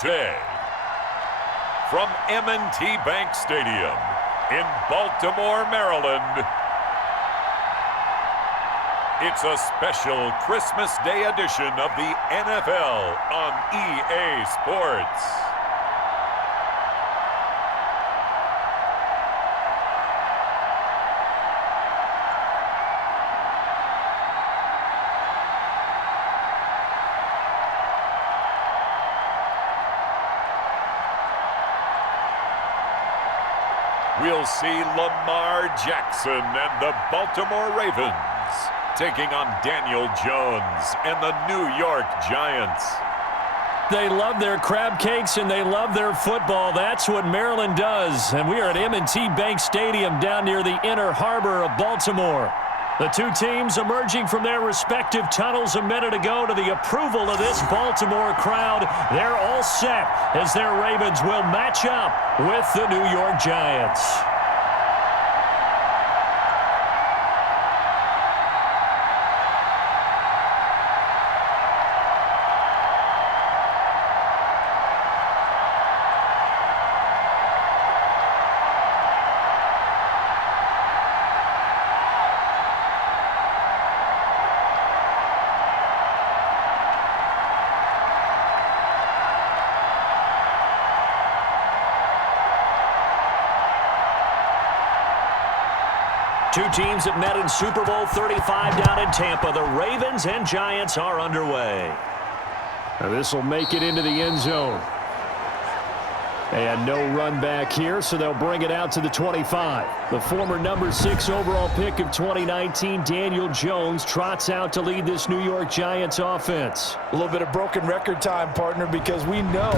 today. From M&T Bank Stadium in Baltimore, Maryland, it's a special Christmas Day edition of the NFL on EA Sports. We'll see Lamar Jackson and the Baltimore Ravens taking on Daniel Jones and the New York Giants. They love their crab cakes and they love their football. That's what Maryland does. And we are at M&T Bank Stadium down near the Inner Harbor of Baltimore. The two teams emerging from their respective tunnels a minute ago to the approval of this Baltimore crowd. They're all set as their Ravens will match up with the New York Giants. Two teams that met in Super Bowl 35 down in Tampa. The Ravens and Giants are underway. This will make it into the end zone. And no run back here, so they'll bring it out to the 25. The former number 6 overall pick of 2019, Daniel Jones, trots out to lead this New York Giants offense. A little bit of broken record time, partner, because we know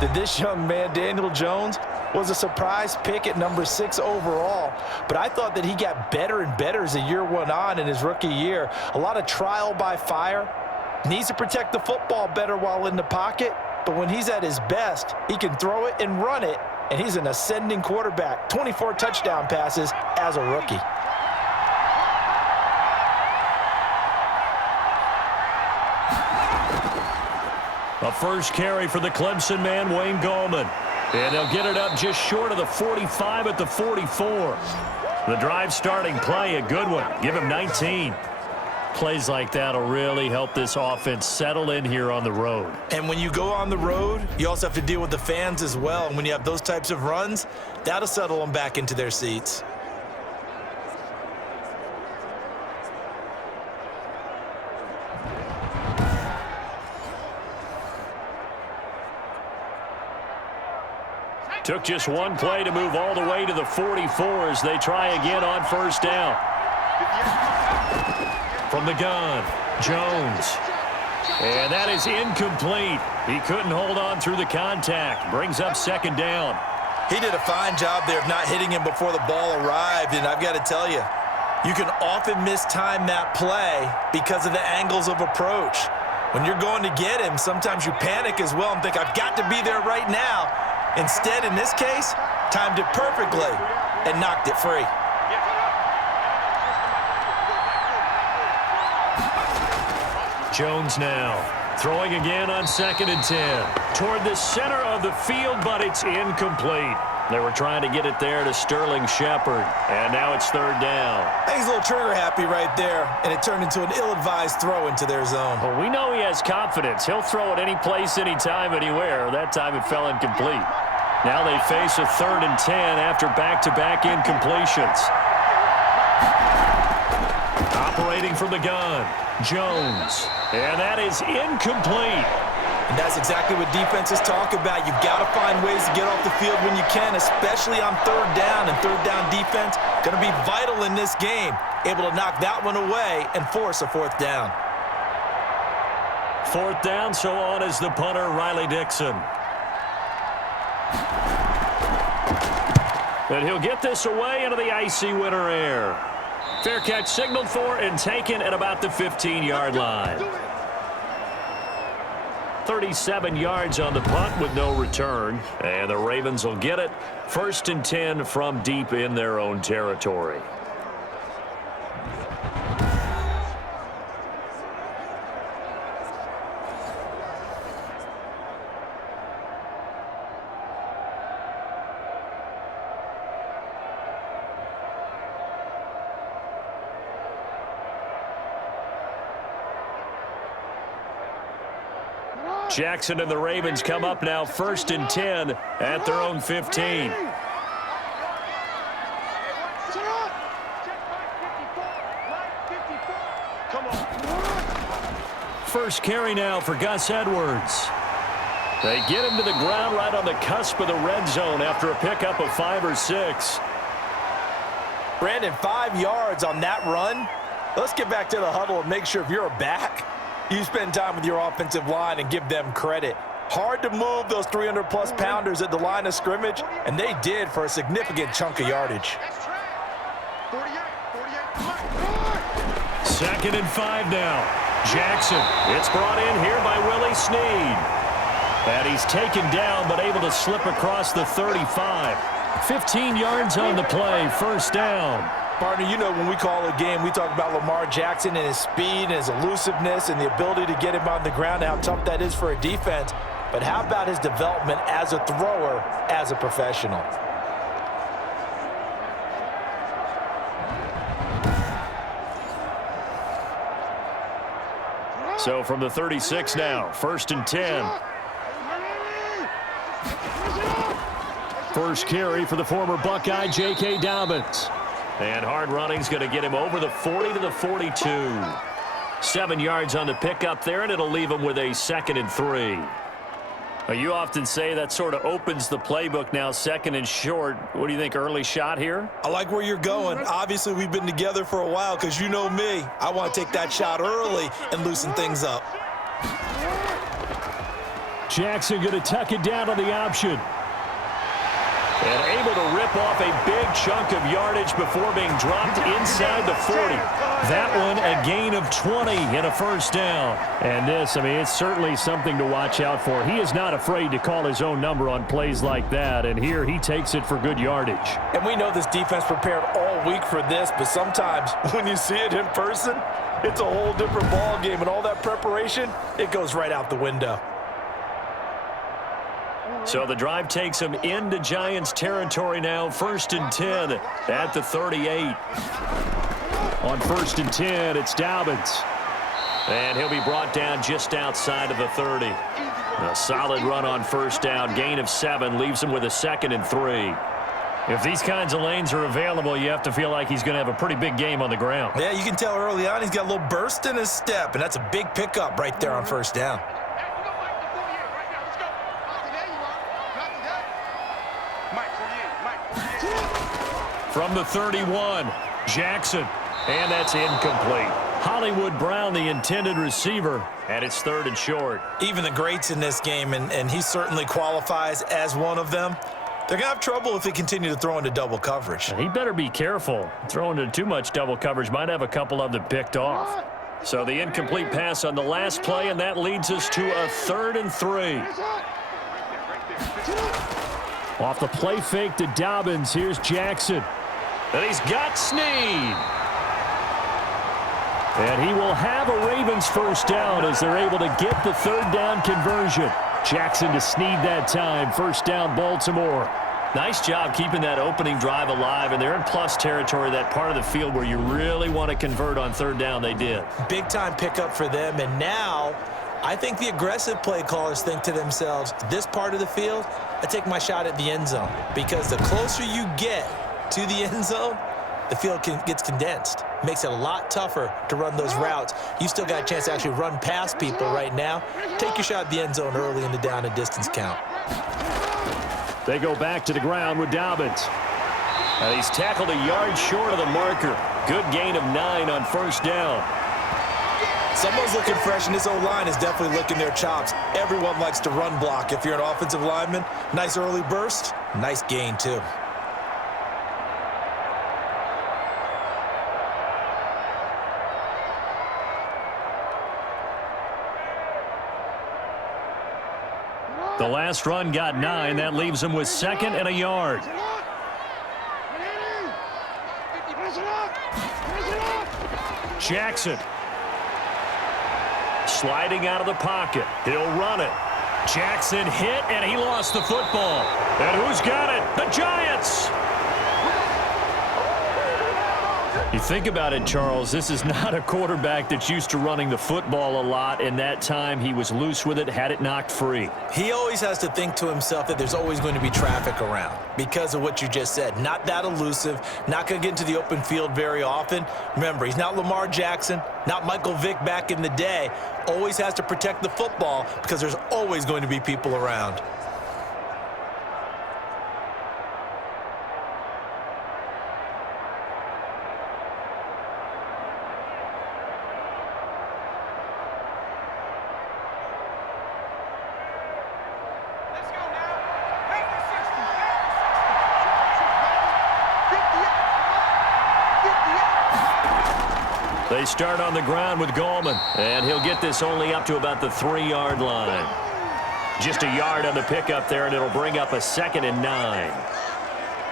that this young man, Daniel Jones, was a surprise pick at number 6 overall. But I thought that he got better and better as the year went on in his rookie year. A lot of trial by fire. Needs to protect the football better while in the pocket. But when he's at his best, he can throw it and run it. And he's an ascending quarterback. 24 touchdown passes as a rookie. A first carry for the Clemson man, Wayne Gallman. And they'll get it up just short of the 45 at the 44. The drive starting play, a good one. Give him 19. Plays like that will really help this offense settle in here on the road. And when you go on the road, you also have to deal with the fans as well. And when you have those types of runs, that'll settle them back into their seats. Took just one play to move all the way to the 44 as they try again on first down. From the gun, Jones. And that is incomplete. He couldn't hold on through the contact. Brings up second down. He did a fine job there of not hitting him before the ball arrived. And I've got to tell you, you can often mistime that play because of the angles of approach. When you're going to get him, sometimes you panic as well and think, I've got to be there right now. Instead, in this case, timed it perfectly and knocked it free. Jones now throwing again on 2nd and 10. Toward the center of the field, but it's incomplete. They were trying to get it there to Sterling Shepard, and now it's third down. I think he's a little trigger happy right there, and it turned into an ill-advised throw into their zone. Well, we know he has confidence. He'll throw it any place, anytime, anywhere. That time it fell incomplete. Now they face a 3rd and 10 after back-to-back incompletions. Operating from the gun, Jones. And that is incomplete. And that's exactly what defenses talk about. You've got to find ways to get off the field when you can, especially on 3rd down. And 3rd down defense going to be vital in this game. Able to knock that one away and force a 4th down. 4th down, so on is the punter, Riley Dixon. And he'll get this away into the icy winter air. Fair catch signaled for and taken at about the 15-yard line. 37 yards on the punt with no return. And the Ravens will get it. 1st and 10 from deep in their own territory. Jackson and the Ravens come up now 1st and 10 at their own 15. First carry now for Gus Edwards. They get him to the ground right on the cusp of the red zone after a pickup of 5 or 6. Brandon, 5 yards on that run. Let's get back to the huddle and make sure if you're a back, you spend time with your offensive line and give them credit. Hard to move those 300-plus pounders at the line of scrimmage, and they did for a significant chunk of yardage. 2nd and 5 now. Jackson, it's brought in here by Willie Snead. And he's taken down but able to slip across the 35. 15 yards on the play, 1st down. Partner, you know when we call a game, we talk about Lamar Jackson and his speed and his elusiveness and the ability to get him on the ground and how tough that is for a defense. But how about his development as a thrower, as a professional? So from the 36 now, 1st and 10. First carry for the former Buckeye, J.K. Dobbins. And hard running's going to get him over the 40 to the 42. 7 yards on the pickup there, and it'll leave him with a 2nd and 3. You often say that sort of opens the playbook now, 2nd and short. What do you think, early shot here? I like where you're going. Obviously, we've been together for a while because you know me. I want to take that shot early and loosen things up. Jackson going to tuck it down on the option. And able to rip off a big chunk of yardage before being dropped inside the 40. That one a gain of 20 and a 1st down. And this, I mean, it's certainly something to watch out for. He is not afraid to call his own number on plays like that. And here he takes it for good yardage. And we know this defense prepared all week for this, but sometimes when you see it in person, it's a whole different ball game. And all that preparation, it goes right out the window. So the drive takes him into Giants territory now. 1st and 10 at the 38. On 1st and 10, it's Dobbins. And he'll be brought down just outside of the 30. A solid run on 1st down. Gain of 7 leaves him with a 2nd and 3. If these kinds of lanes are available, you have to feel like he's going to have a pretty big game on the ground. Yeah, you can tell early on he's got a little burst in his step, and that's a big pickup right there on 1st down. From the 31, Jackson, and that's incomplete. Hollywood Brown, the intended receiver, and it's 3rd and short. Even the greats in this game, and he certainly qualifies as one of them, they're going to have trouble if they continue to throw into double coverage. He better be careful. Throwing into too much double coverage might have a couple of them picked off. So the incomplete pass on the last play, and that leads us to a 3rd and 3. Off the play fake to Dobbins, here's Jackson. And he's got Snead. And he will have a Ravens 1st down as they're able to get the 3rd down conversion. Jackson to Snead that time. 1st down, Baltimore. Nice job keeping that opening drive alive, and they're in plus territory, that part of the field where you really want to convert on 3rd down. They did. Big time pickup for them, and now I think the aggressive play callers think to themselves, this part of the field, I take my shot at the end zone, because the closer you get to the end zone, the field gets condensed. Makes it a lot tougher to run those routes. You still got a chance to actually run past people right now. Take your shot at the end zone early in the down and distance count. They go back to the ground with Dobbins. And he's tackled a yard short of the marker. Good gain of 9 on 1st down. Someone's looking fresh, and this O-line is definitely licking their chops. Everyone likes to run block. If you're an offensive lineman, nice early burst, nice gain too. The last run got 9. That leaves him with 2nd and a yard. Jackson. Sliding out of the pocket. He'll run it. Jackson hit, and he lost the football. And who's got it? The Giants! You think about it, Charles, this is not a quarterback that's used to running the football a lot, and that time he was loose with it, had it knocked free. He always has to think to himself that there's always going to be traffic around because of what you just said. Not that elusive, not going to get into the open field very often. Remember, he's not Lamar Jackson, not Michael Vick back in the day. Always has to protect the football because there's always going to be people around. They start on the ground with Gallman, and he'll get this only up to about the 3-yard line. Just a yard on the pickup there, and it'll bring up a 2nd and 9.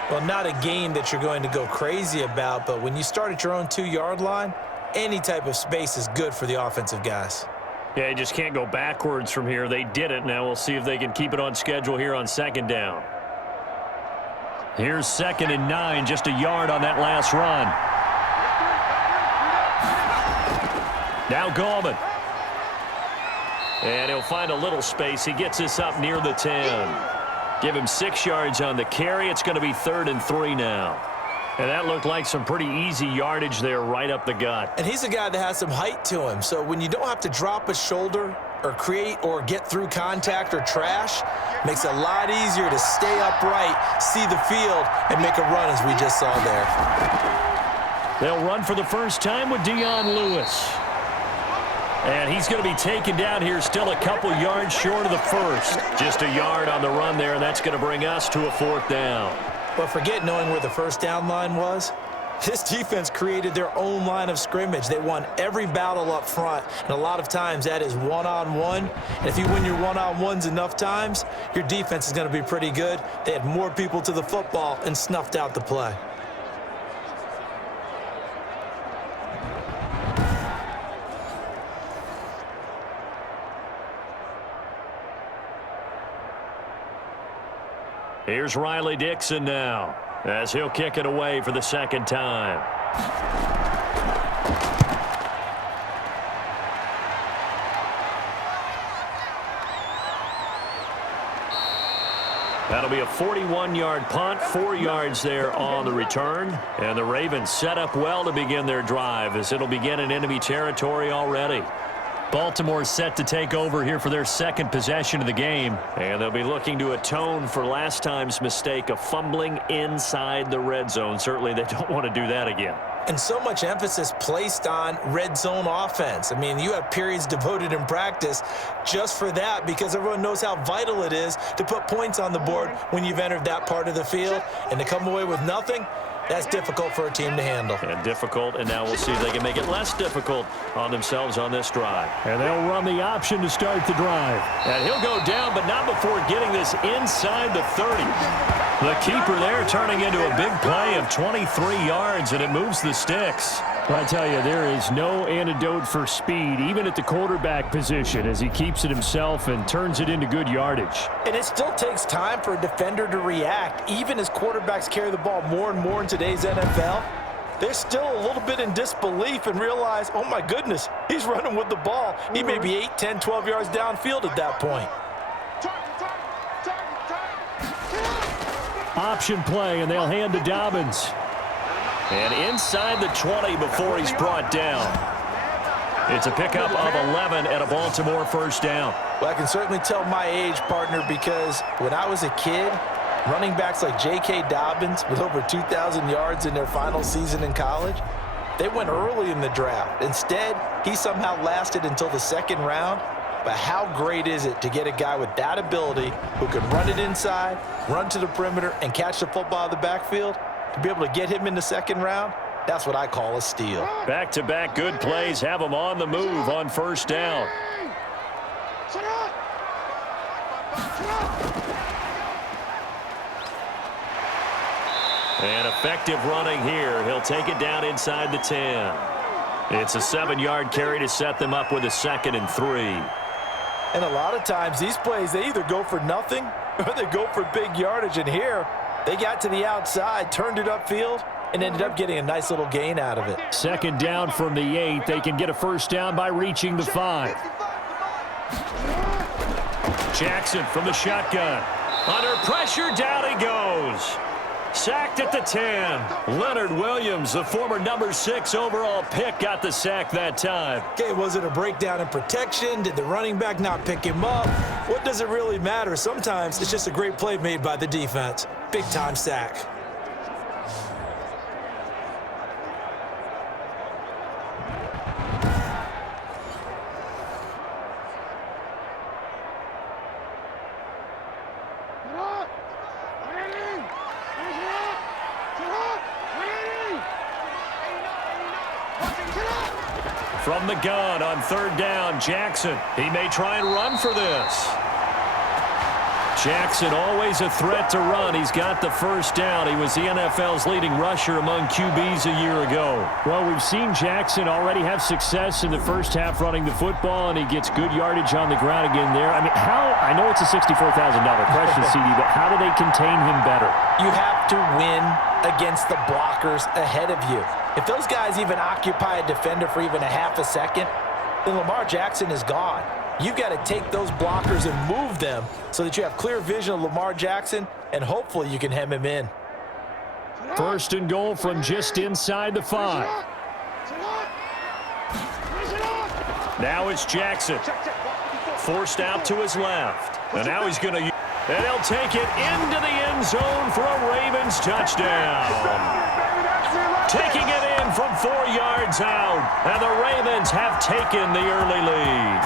Well, not a game that you're going to go crazy about, but when you start at your own 2-yard line, any type of space is good for the offensive guys. Yeah, you just can't go backwards from here. They did it. Now we'll see if they can keep it on schedule here on 2nd down. Here's 2nd and 9, just a yard on that last run. Now Gallman. And he'll find a little space. He gets this up near the 10. Give him 6 yards on the carry. It's going to be 3rd and 3 now. And that looked like some pretty easy yardage there right up the gut. And he's a guy that has some height to him. So when you don't have to drop a shoulder or create or get through contact or trash, makes it a lot easier to stay upright, see the field, and make a run as we just saw there. They'll run for the first time with Dion Lewis. And he's going to be taken down here still a couple yards short of the first. Just a yard on the run there, and that's going to bring us to a 4th down. But forget knowing where the first down line was. This defense created their own line of scrimmage. They won every battle up front, and a lot of times that is one-on-one. And if you win your one-on-ones enough times, your defense is going to be pretty good. They had more people to the football and snuffed out the play. Here's Riley Dixon now, as he'll kick it away for the 2nd time. That'll be a 41-yard punt, 4 yards there on the return. And the Ravens set up well to begin their drive, as it'll begin in enemy territory already. Baltimore set to take over here for their 2nd possession of the game. And they'll be looking to atone for last time's mistake of fumbling inside the red zone. Certainly they don't want to do that again. And so much emphasis placed on red zone offense. I mean, you have periods devoted in practice just for that because everyone knows how vital it is to put points on the board when you've entered that part of the field. And to come away with nothing, that's difficult for a team to handle. And difficult, and now we'll see if they can make it less difficult on themselves on this drive. And they'll run the option to start the drive. And he'll go down, but not before getting this inside the 30. The keeper there turning into a big play of 23 yards, and it moves the sticks. I tell you, there is no antidote for speed, even at the quarterback position, as he keeps it himself and turns it into good yardage. And it still takes time for a defender to react, even as quarterbacks carry the ball more and more in today's NFL. They're still a little bit in disbelief and realize, oh my goodness, he's running with the ball. He may be 8, 10, 12 yards downfield at that point. Option play, and they'll hand to Dobbins. And inside the 20 before he's brought down. It's a pickup of 11 at a Baltimore 1st down. Well, I can certainly tell my age, partner, because when I was a kid, running backs like J.K. Dobbins with over 2,000 yards in their final season in college, they went early in the draft. Instead, he somehow lasted until the 2nd round. But how great is it to get a guy with that ability who can run it inside, run to the perimeter, and catch the football in the backfield? To be able to get him in the 2nd round, that's what I call a steal. Back-to-back good plays have him on the move on 1st down. And effective running here. He'll take it down inside the 10. It's a 7-yard carry to set them up with a 2nd and 3. And a lot of times these plays, they either go for nothing or they go for big yardage. And here, they got to the outside, turned it upfield, and ended up getting a nice little gain out of it. Second down from the 8. They can get a first down by reaching the 5. Jackson from the shotgun. Under pressure, down he goes. Sacked at the 10. Leonard Williams, the former number 6 overall pick, got the sack that time. Okay, was it a breakdown in protection? Did the running back not pick him up? What does it really matter? Sometimes it's just a great play made by the defense. Big-time sack. From the gun on third down, Jackson. He may try and run for this. Jackson always a threat to run. He's got the first down. He was the NFL's leading rusher among QBs a year ago. Well, we've seen Jackson already have success in the first half running the football, and he gets good yardage on the ground again there. I mean, I know it's a $64,000 question, CD, but how do they contain him better? You have to win against the blockers ahead of you. If those guys even occupy a defender for even a half a second, then Lamar Jackson is gone. You've got to take those blockers and move them so that you have clear vision of Lamar Jackson, and hopefully you can hem him in. First and goal from just inside the 5. Now it's Jackson. Forced out to his left. And now he's going to... And he'll take it into the end zone for a Ravens touchdown. Taking it in from 4 yards out. And the Ravens have taken the early lead.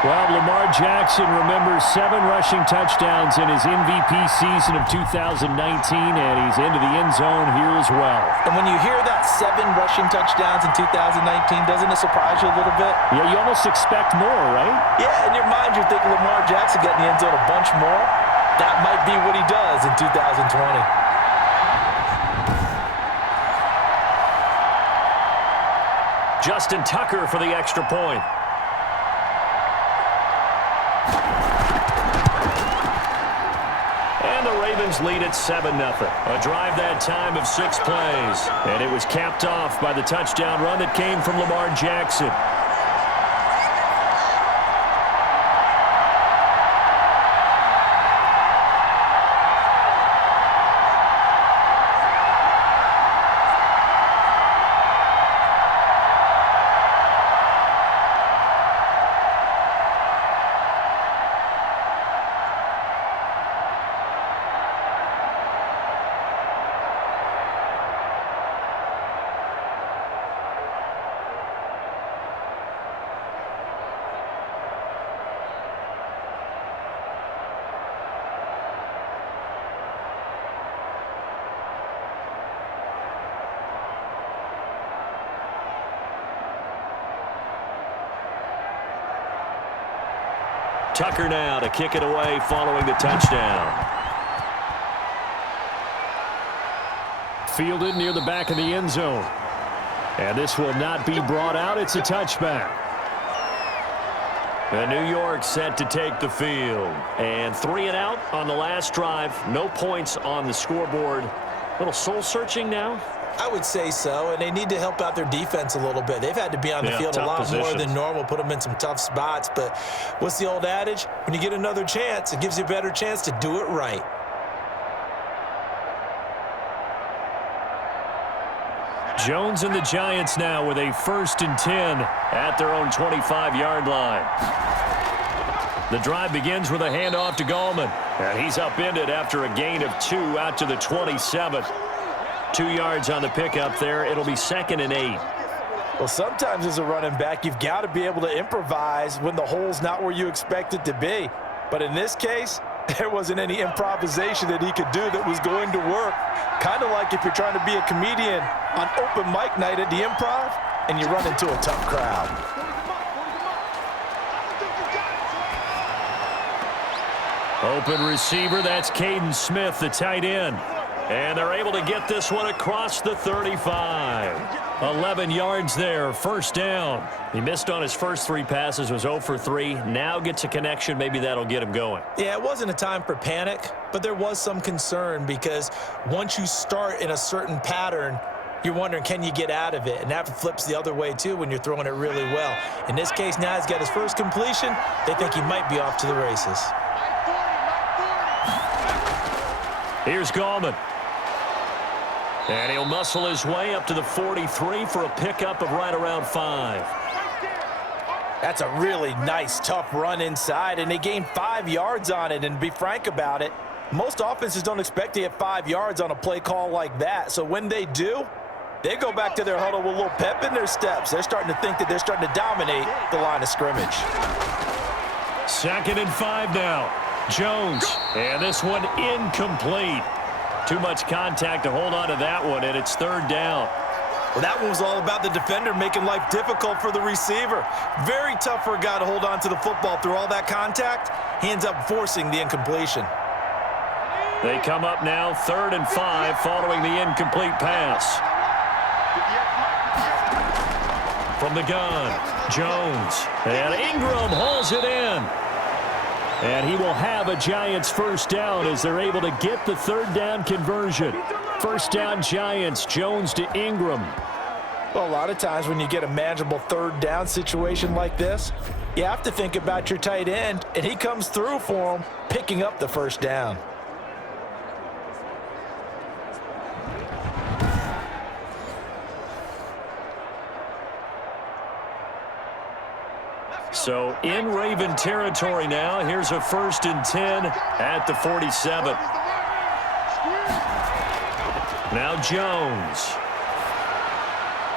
Well, Lamar Jackson remembers 7 rushing touchdowns in his MVP season of 2019, and he's into the end zone here as well. And when you hear that 7 rushing touchdowns in 2019, doesn't it surprise you a little bit? Yeah, you almost expect more, right? Yeah, in your mind you're thinking Lamar Jackson got in the end zone a bunch more. That might be what he does in 2020. Justin Tucker for the extra point. And the Ravens lead at 7-0. A drive that time of 6 plays. And it was capped off by the touchdown run that came from Lamar Jackson. Tucker now to kick it away following the touchdown. Fielded near the back of the end zone. And this will not be brought out. It's a touchback. And New York set to take the field. And 3 and out on the last drive. No points on the scoreboard. A little soul-searching now? I would say so, and they need to help out their defense a little bit. They've had to be on the field a lot more than normal, put them in some tough spots. But what's the old adage? When you get another chance, it gives you a better chance to do it right. Jones and the Giants now with a 1st and 10 at their own 25-yard line. The drive begins with a handoff to Gallman. And he's upended after a gain of 2 out to the 27. 2 yards on the pickup there. It'll be 2nd and 8. Well, sometimes as a running back, you've got to be able to improvise when the hole's not where you expect it to be. But in this case, there wasn't any improvisation that he could do that was going to work. Kind of like if you're trying to be a comedian on open mic night at the Improv and you run into a tough crowd. Open receiver, that's Caden Smith, the tight end. And they're able to get this one across the 35. 11 yards there, first down. He missed on his first 3 passes, was 0 for 3. Now gets a connection. Maybe that'll get him going. Yeah, it wasn't a time for panic, but there was some concern because once you start in a certain pattern, you're wondering, can you get out of it? And that flips the other way, too, when you're throwing it really well. In this case, now he's got his first completion. They think he might be off to the races. Here's Gallman. And he'll muscle his way up to the 43 for a pickup of right around 5. That's a really nice, tough run inside, and they gained 5 yards on it. And to be frank about it, most offenses don't expect to get 5 yards on a play call like that. So when they do, they go back to their huddle with a little pep in their steps. They're starting to think that they're starting to dominate the line of scrimmage. 2nd and 5 now. Jones, and this one incomplete. Too much contact to hold on to that one, and it's 3rd down. Well, that one was all about the defender making life difficult for the receiver. Very tough for a guy to hold on to the football through all that contact. He ends up forcing the incompletion. They come up now 3rd and 5 following the incomplete pass. From the gun, Jones, and Ingram hauls it in. And he will have a Giants first down as they're able to get the 3rd down conversion. First down Giants, Jones to Ingram. Well, a lot of times when you get a manageable 3rd down situation like this, you have to think about your tight end, and he comes through for him, picking up the first down. So in Raven territory now. Here's a 1st and 10 at the 47. Now Jones.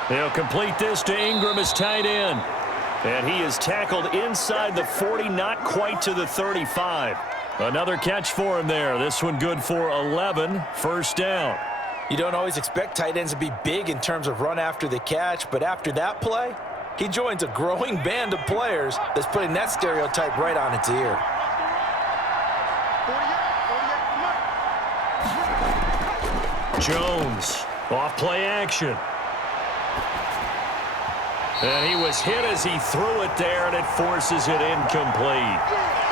They'll complete this to Ingram as tight end. And he is tackled inside the 40, not quite to the 35. Another catch for him there. This one good for 11. First down. You don't always expect tight ends to be big in terms of run after the catch, but after that play, he joins a growing band of players that's putting that stereotype right on its ear. Jones, off play action. And he was hit as he threw it there, and it forces it incomplete.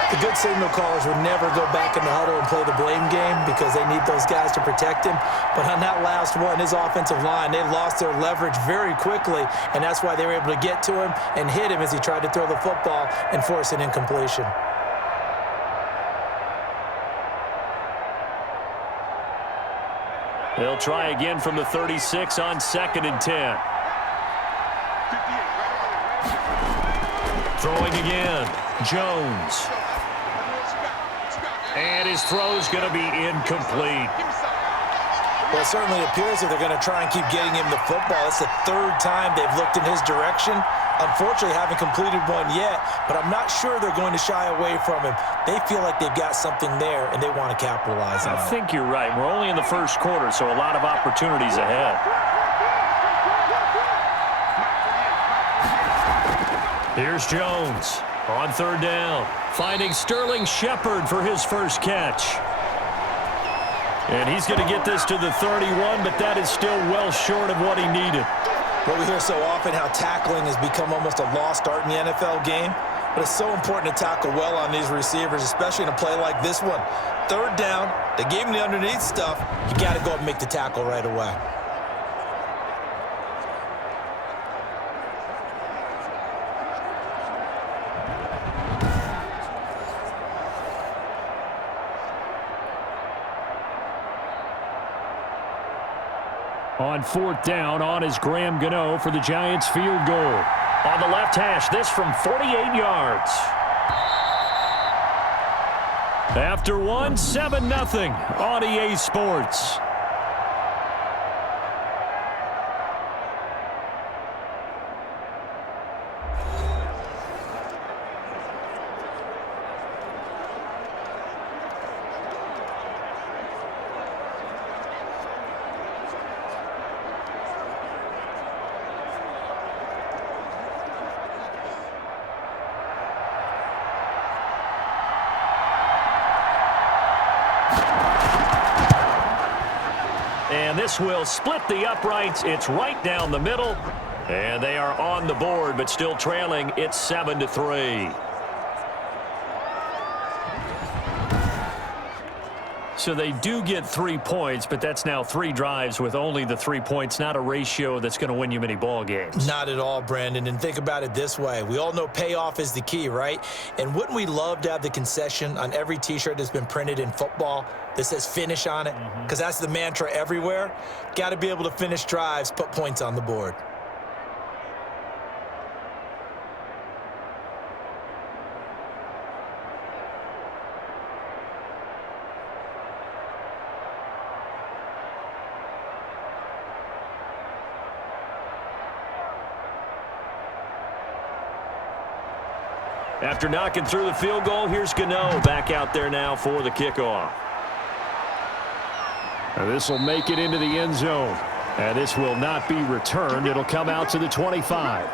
The good signal callers would never go back in the huddle and play the blame game because they need those guys to protect him. But on that last one, his offensive line, they lost their leverage very quickly, and that's why they were able to get to him and hit him as he tried to throw the football and force an incompletion. They'll try again from the 36 on 2nd and 10. Throwing again, Jones. And his throw's going to be incomplete. Well, it certainly appears that they're going to try and keep getting him the football. It's the 3rd time they've looked in his direction. Unfortunately, haven't completed one yet, but I'm not sure they're going to shy away from him. They feel like they've got something there, and they want to capitalize on it. I think you're right. We're only in the first quarter, so a lot of opportunities ahead. Here's Jones on 3rd down, finding Sterling Shepard for his first catch. And he's going to get this to the 31, but that is still well short of what he needed. Well, we hear so often how tackling has become almost a lost art in the NFL game, but it's so important to tackle well on these receivers, especially in a play like this one. 3rd down, they gave him the underneath stuff. You got to go and make the tackle right away. On 4th down, on is Graham Gano for the Giants field goal. On the left hash, this from 48 yards. After one, 7-0 on EA Sports. And this will split the uprights. It's right down the middle. And they are on the board, but still trailing. It's 7-3. So they do get 3 points, but that's now 3 drives with only the 3 points, not a ratio that's going to win you many ball games. Not at all, Brandon. And think about it this way. We all know payoff is the key, right? And wouldn't we love to have the concession on every T-shirt that's been printed in football that says finish on it? Because that's the mantra everywhere. Got to be able to finish drives, put points on the board. After knocking through the field goal, here's Gano back out there now for the kickoff. This will make it into the end zone. And this will not be returned. It'll come out to the 25.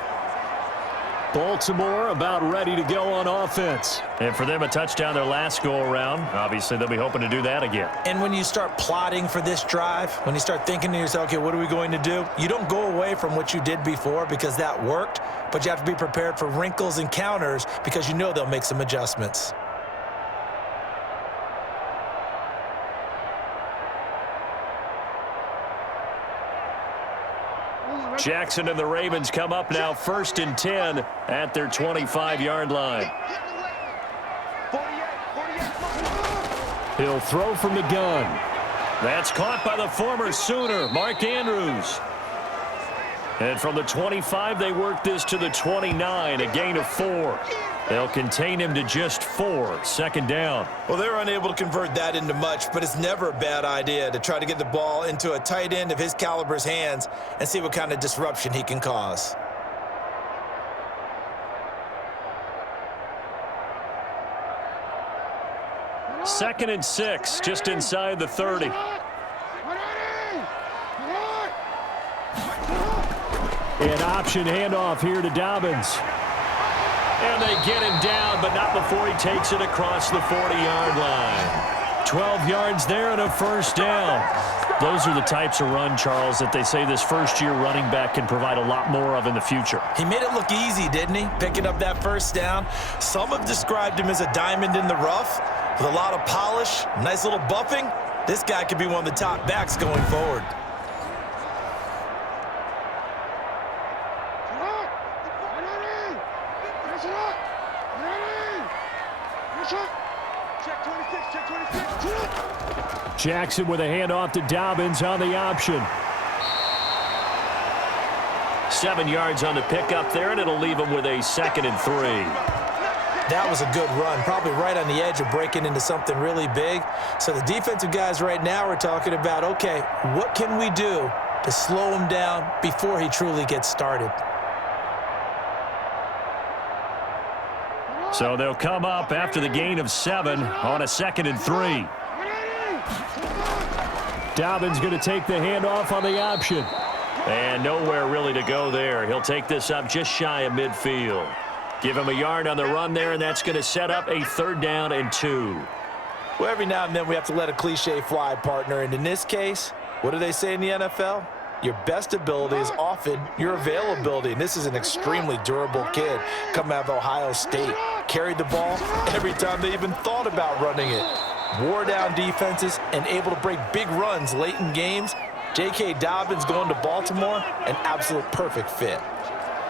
Baltimore about ready to go on offense. And for them, a touchdown their last go-around. Obviously, they'll be hoping to do that again. And when you start plotting for this drive, when you start thinking to yourself, okay, what are we going to do? You don't go away from what you did before because that worked, but you have to be prepared for wrinkles and counters because you know they'll make some adjustments. Jackson and the Ravens come up now 1st and 10 at their 25-yard line. He'll throw from the gun. That's caught by the former Sooner, Mark Andrews. And from the 25, they work this to the 29, a gain of 4. They'll contain him to just 4, 2nd down. Well, they're unable to convert that into much, but it's never a bad idea to try to get the ball into a tight end of his caliber's hands and see what kind of disruption he can cause. Second and 6, just inside the 30. An option handoff here to Dobbins. And they get him down, but not before he takes it across the 40-yard line. 12 yards there and a 1st down. Those are the types of run, Charles, that they say this first-year running back can provide a lot more of in the future. He made it look easy, didn't he? Picking up that 1st down. Some have described him as a diamond in the rough with a lot of polish, nice little buffing. This guy could be one of the top backs going forward. Jackson with a handoff to Dobbins on the option. 7 yards on the pickup there, and it'll leave him with a 2nd and 3. That was a good run, probably right on the edge of breaking into something really big. So the defensive guys right now are talking about, okay, what can we do to slow him down before he truly gets started? So they'll come up after the gain of 7 on a 2nd and 3. Dobbins going to take the handoff on the option. And nowhere really to go there. He'll take this up just shy of midfield. Give him a yard on the run there, and that's going to set up a 3rd down and 2. Well, every now and then we have to let a cliche fly, partner. And in this case, what do they say in the NFL? Your best ability is often your availability. And this is an extremely durable kid coming out of Ohio State. Carried the ball every time they even thought about running it. Wore down defenses and able to break big runs late in games. J.K. Dobbins going to Baltimore, an absolute perfect fit.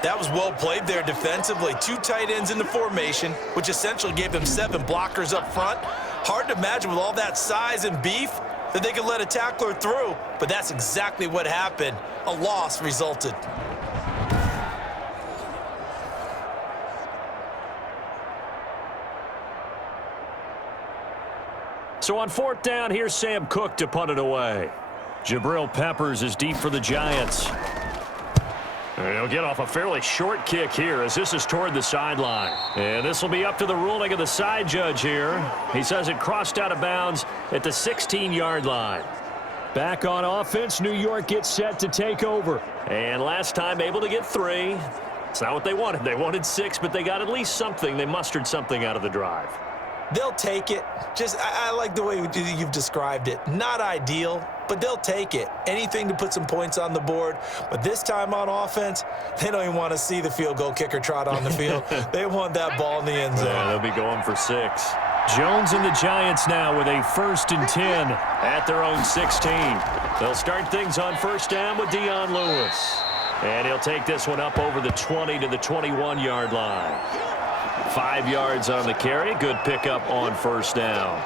That was well played there defensively. 2 tight ends in the formation, which essentially gave them 7 blockers up front. Hard to imagine with all that size and beef that they could let a tackler through, but that's exactly what happened. A loss resulted. So on 4th down, here's Sam Cook to punt it away. Jabril Peppers is deep for the Giants. And he'll get off a fairly short kick here as this is toward the sideline. And this will be up to the ruling of the side judge here. He says it crossed out of bounds at the 16-yard line. Back on offense, New York gets set to take over. And last time able to get 3. It's not what they wanted. They wanted 6, but they got at least something. They mustered something out of the drive. They'll take it. I like the way you've described it. Not ideal, but they'll take it. Anything to put some points on the board. But this time on offense, they don't even want to see the field goal kicker trot on the field. They want that ball in the end zone. Yeah, they'll be going for 6. Jones and the Giants now with a 1st and 10 at their own 16. They'll start things on 1st down with Dion Lewis. And he'll take this one up over the 20 to the 21-yard line. 5 yards on the carry. Good pickup on 1st down.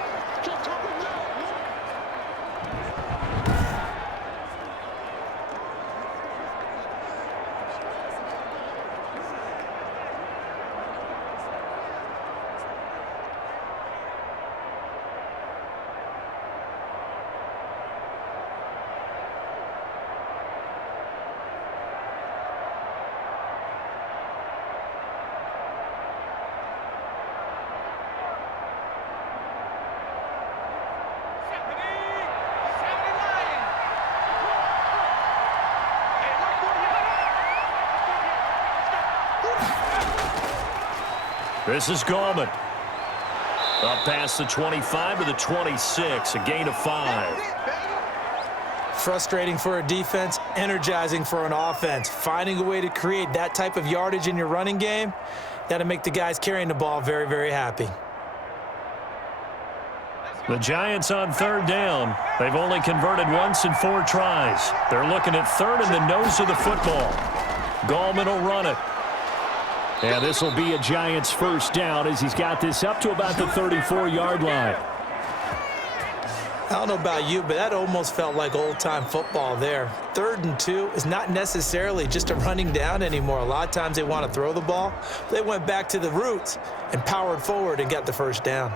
This is Gallman. Up past the 25 to the 26, a gain of 5. Frustrating for a defense, energizing for an offense. Finding a way to create that type of yardage in your running game, that'll make the guys carrying the ball very, very happy. The Giants on 3rd down. They've only converted once in 4 tries. They're looking at 3rd in the nose of the football. Gallman will run it. And this will be a Giants 1st down as he's got this up to about the 34-yard line. I don't know about you, but that almost felt like old-time football there. 3rd and 2 is not necessarily just a running down anymore. A lot of times they want to throw the ball. They went back to the roots and powered forward and got the 1st down.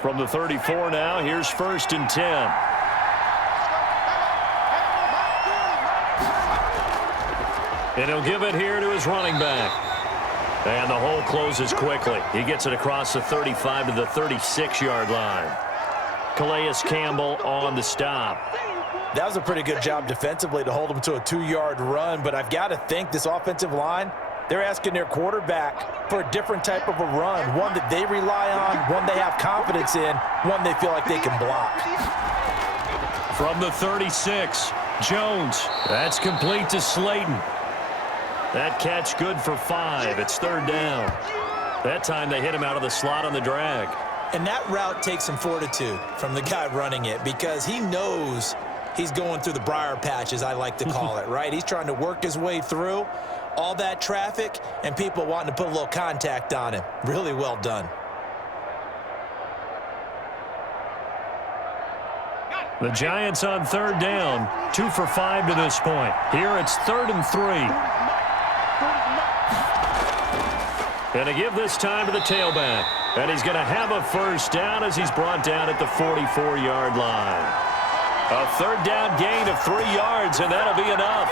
From the 34 now, here's 1st and 10. And he'll give it here to his running back. And the hole closes quickly. He gets it across the 35 to the 36-yard line. Calais Campbell on the stop. That was a pretty good job defensively to hold him to a 2-yard run, but I've got to think this offensive line, they're asking their quarterback for a different type of a run, one that they rely on, one they have confidence in, one they feel like they can block. From the 36, Jones. That's complete to Slayton. That catch good for 5. It's 3rd down. That time they hit him out of the slot on the drag. And that route takes some fortitude from the guy running it because he knows he's going through the briar patch, as I like to call it, right? He's trying to work his way through all that traffic and people wanting to put a little contact on him. Really well done. The Giants on 3rd down, 2 for 5 to this point. Here it's 3rd and 3. And to give this time to the tailback. And he's going to have a 1st down as he's brought down at the 44-yard line. A 3rd down gain of 3 yards, and that'll be enough.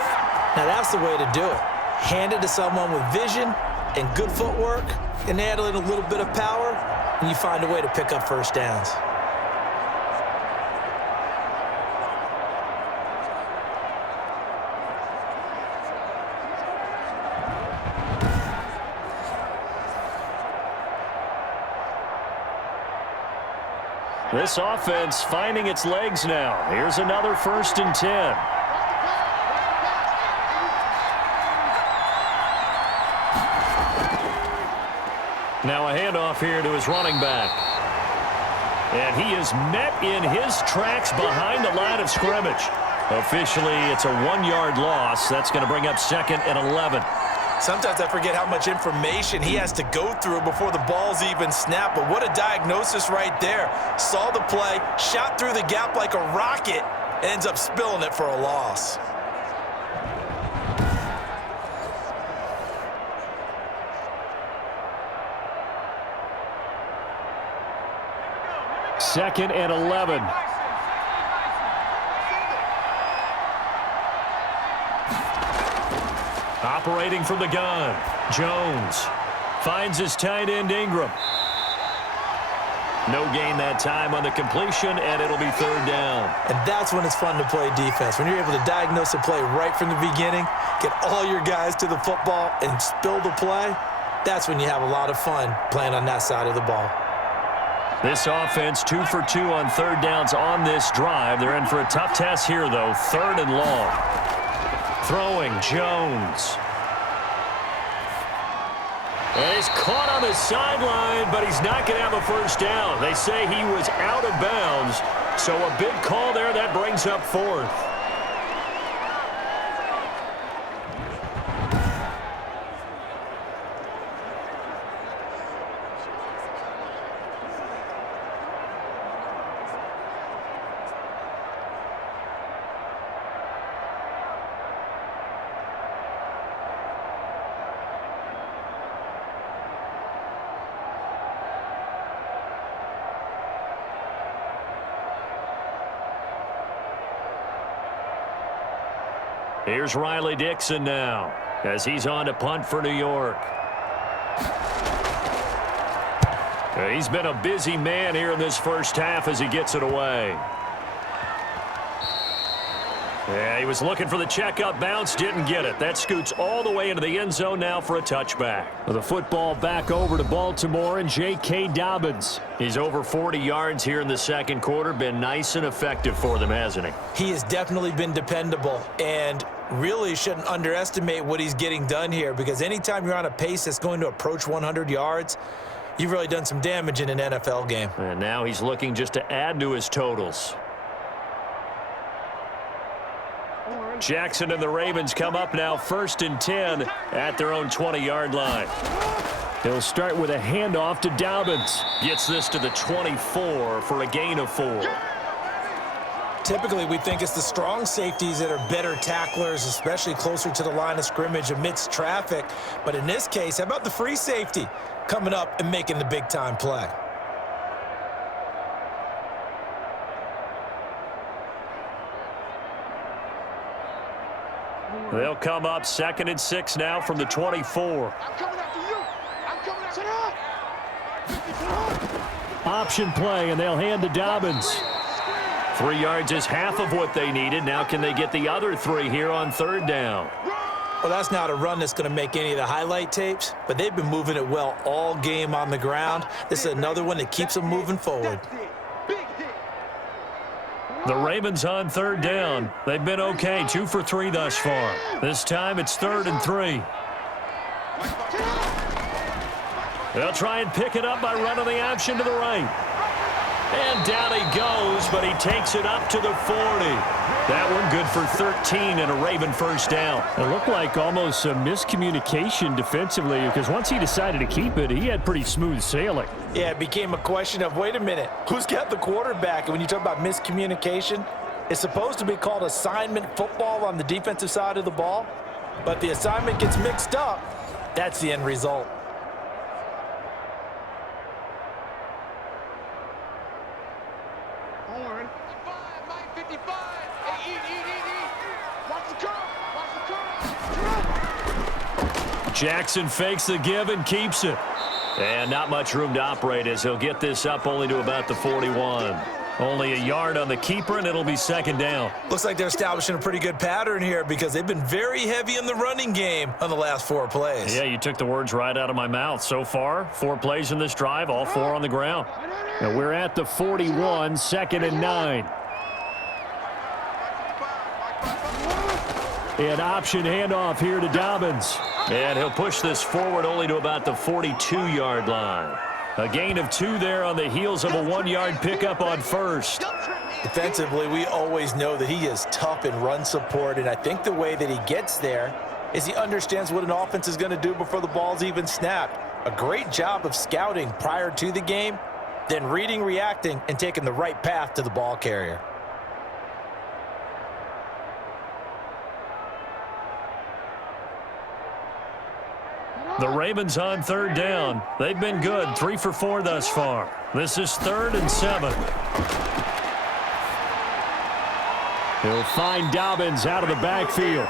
Now that's the way to do it. Hand it to someone with vision and good footwork, and add in a little bit of power, and you find a way to pick up 1st downs. This offense finding its legs now. Here's another 1st and 10. Now a handoff here to his running back. And he is met in his tracks behind the line of scrimmage. Officially, it's a 1-yard loss. That's going to bring up 2nd and 11. Sometimes I forget how much information he has to go through before the ball's even snapped. But what a diagnosis right there. Saw the play, shot through the gap like a rocket, ends up spilling it for a loss. Second and 11. Operating from the gun, Jones finds his tight end Ingram. No gain that time on the completion, and it'll be third down. And that's when it's fun to play defense. When you're able to diagnose a play right from the beginning, get all your guys to the football, and spill the play, that's when you have a lot of fun playing on that side of the ball. This offense 2 for 2 on third downs on this drive. They're in for a tough test here, though. Third and long. Throwing, Jones. And he's caught on the sideline, but he's not going to have a first down. They say he was out of bounds, so a big call there. That brings up fourth. Here's Riley Dixon now as he's on to punt for New York. He's been a busy man here in this first half as he gets it away. Yeah, he was looking for the checkup bounce, didn't get it. That scoots all the way into the end zone now for a touchback. The football back over to Baltimore and J.K. Dobbins. He's over 40 yards here in the second quarter. Been nice and effective for them, hasn't he? He has definitely been dependable and really shouldn't underestimate what he's getting done here, because anytime you're on a pace that's going to approach 100 yards, you've really done some damage in an NFL game. And now he's looking just to add to his totals. Jackson and the Ravens come up now 1st and 10 at their own 20-yard line. He'll start with a handoff to Dobbins. Gets this to the 24 for a gain of 4. Typically, we think it's the strong safeties that are better tacklers, especially closer to the line of scrimmage amidst traffic. But in this case, how about the free safety coming up and making the big-time play? They'll come up 2nd and 6 now from the 24. I'm coming after you. I'm coming after you. Option play, and they'll hand to Dobbins. 3 yards is half of what they needed. Now can they get the other 3 here on third down? Well, that's not a run that's going to make any of the highlight tapes, but they've been moving it well all game on the ground. This is another one that keeps them moving forward. The Ravens on third down. They've been okay, 2 for 3 thus far. This time it's 3rd and 3. They'll try and pick it up by running the option to the right. And down he goes, but he takes it up to the 40. That one good for 13 and a Raven first down. It looked like almost a miscommunication defensively, because once he decided to keep it, he had pretty smooth sailing. Yeah, it became a question of, wait a minute, who's got the quarterback? And when you talk about miscommunication, it's supposed to be called assignment football on the defensive side of the ball, but the assignment gets mixed up. That's the end result. Jackson fakes the give and keeps it. And not much room to operate as he'll get this up only to about the 41. Only a yard on the keeper, and it'll be 2nd down. Looks like they're establishing a pretty good pattern here, because they've been very heavy in the running game on the last 4 plays. Yeah, you took the words right out of my mouth. So far, 4 plays in this drive, all 4 on the ground. Now we're at the 41, 2nd and 9. An option handoff here to Dobbins. And he'll push this forward only to about the 42-yard line. A gain of 2 there on the heels of a 1-yard pickup on first. Defensively, we always know that he is tough in run support, and I think the way that he gets there is he understands what an offense is going to do before the ball's even snapped. A great job of scouting prior to the game, then reading, reacting, and taking the right path to the ball carrier. The Ravens on third down. They've been good, 3 for 4 thus far. This is 3rd and 7. He'll find Dobbins out of the backfield.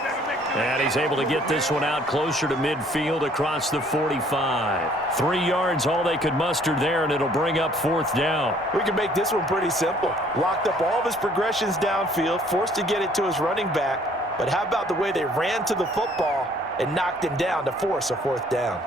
And he's able to get this one out closer to midfield across the 45. 3 yards, all they could muster there, and it'll bring up 4th down. We can make this one pretty simple. Locked up all of his progressions downfield, forced to get it to his running back. But how about the way they ran to the football and knocked him down to force a 4th down?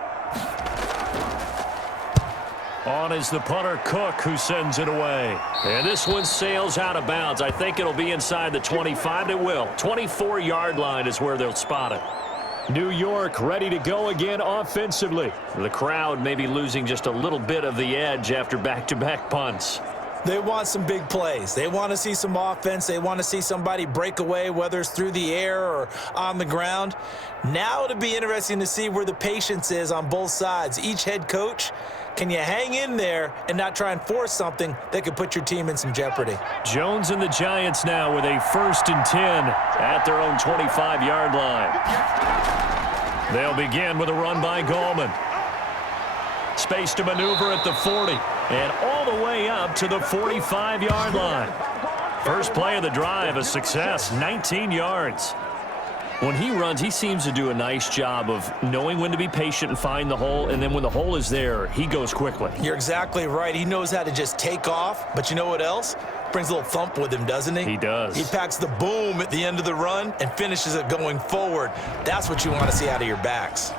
On is the punter, Cook, who sends it away. And this one sails out of bounds. I think it'll be inside the 25. It will. 24-yard line is where they'll spot it. New York ready to go again offensively. The crowd may be losing just a little bit of the edge after back-to-back punts. They want some big plays. They want to see some offense. They want to see somebody break away, whether it's through the air or on the ground. Now it'll be interesting to see where the patience is on both sides. Each head coach, can you hang in there and not try and force something that could put your team in some jeopardy? Jones and the Giants now with a 1st and 10 at their own 25-yard line. They'll begin with a run by Gallman. Space to maneuver at the 40 and all the way up to the 45-yard line. First play of the drive, a success, 19 yards. When he runs, he seems to do a nice job of knowing when to be patient and find the hole, and then when the hole is there, he goes quickly. You're exactly right. He knows how to just take off, but you know what else? Brings a little thump with him, doesn't he? He does. He packs the boom at the end of the run and finishes it going forward. That's what you want to see out of your backs.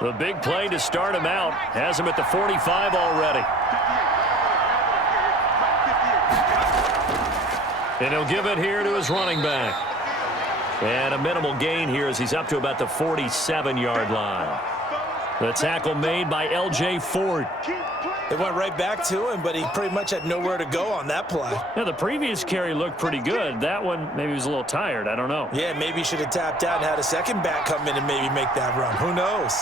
The big play to start him out has him at the 45 already. And he'll give it here to his running back. And a minimal gain here as he's up to about the 47-yard line. The tackle made by L.J. Ford. It went right back to him, but he pretty much had nowhere to go on that play. Yeah, the previous carry looked pretty good. That one, maybe he was a little tired. I don't know. Yeah, maybe he should have tapped out and had a second back come in and maybe make that run. Who knows?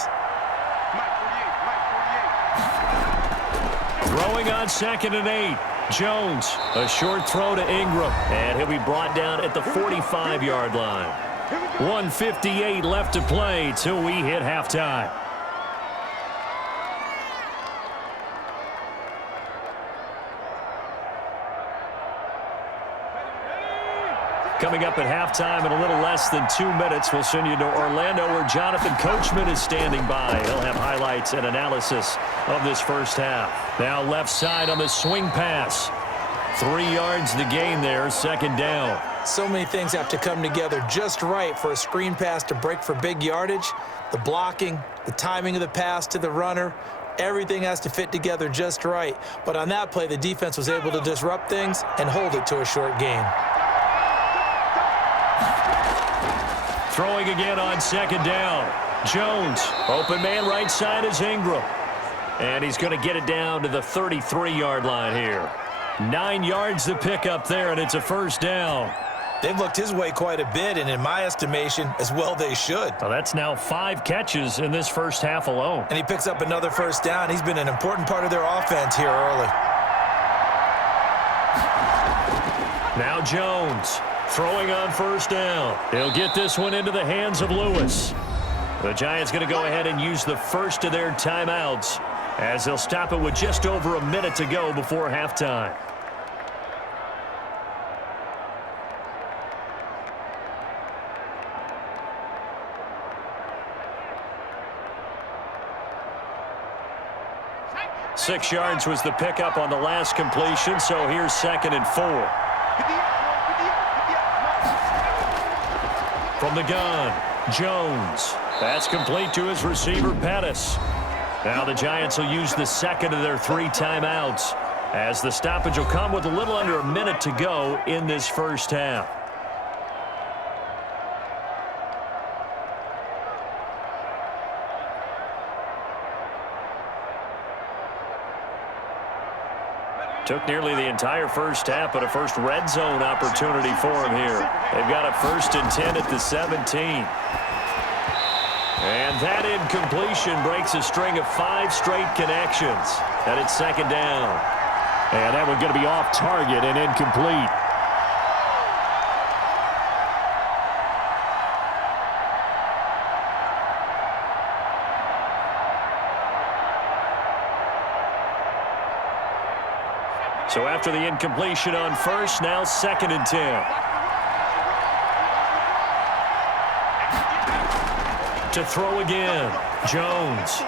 Throwing on 2nd and 8. Jones, a short throw to Ingram, and he'll be brought down at the 45-yard line. 1:58 left to play till we hit halftime. Coming up at halftime in a little less than 2 minutes, we'll send you to Orlando where Jonathan Coachman is standing by. He'll have highlights and analysis of this first half. Now left side on the swing pass. 3 yards the gain there, 2nd down. So many things have to come together just right for a screen pass to break for big yardage. The blocking, the timing of the pass to the runner, everything has to fit together just right. But on that play, the defense was able to disrupt things and hold it to a short gain. Throwing again on 2nd down. Jones, open man right side is Ingram. And he's going to get it down to the 33-yard line here. 9 yards to pick up there, and it's a 1st down. They've looked his way quite a bit, and in my estimation, as well they should. Well, that's now 5 catches in this first half alone. And he picks up another 1st down. He's been an important part of their offense here early. Now Jones. Throwing on 1st down. He'll get this one into the hands of Lewis. The Giants going to go ahead and use the first of their timeouts as they'll stop it with just over a minute to go before halftime. Six yards was the pickup on the last completion, so here's 2nd and 4. From the gun, Jones. That's complete to his receiver, Pettis. Now the Giants will use the 2nd of their 3 timeouts as the stoppage will come with a little under a minute to go in this first half. Took nearly the entire first half, but a first red zone opportunity for him here. They've got a 1st and 10 at the 17. And that incompletion breaks a string of 5 straight connections. And it's 2nd down. And that one's going to be off target and incomplete. So after the incompletion on first, now 2nd and 10. To throw again, Jones.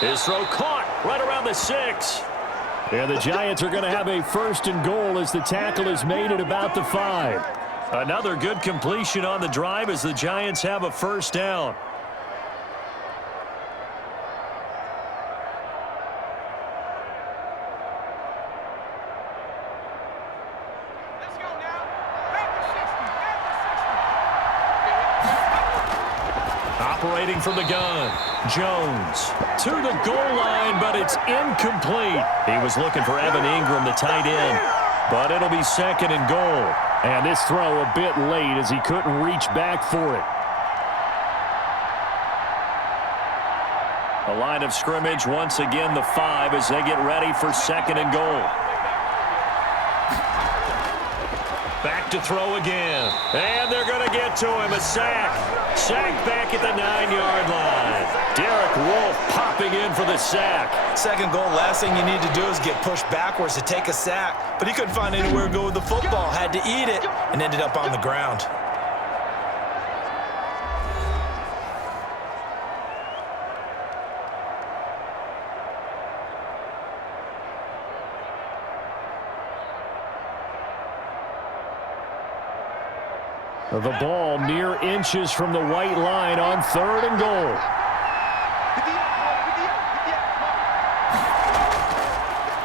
His throw caught right around the 6. And the Giants are going to have a 1st and goal as the tackle is made at about the 5. Another good completion on the drive as the Giants have a 1st down. Operating from the gun, Jones to the goal line, but it's incomplete. He was looking for Evan Ingram, the tight end, but it'll be 2nd and goal. And this throw a bit late as he couldn't reach back for it. The line of scrimmage, once again, the 5 as they get ready for 2nd and goal. Back to throw again. And they're going to get to him. A sack. Sack back at the 9-yard line. Derek Wolfe popping in for the sack. 2nd goal, last thing you need to do is get pushed backwards to take a sack. But he couldn't find anywhere to go with the football. Had to eat it and ended up on the ground. The ball mere inches from the white line on 3rd and goal.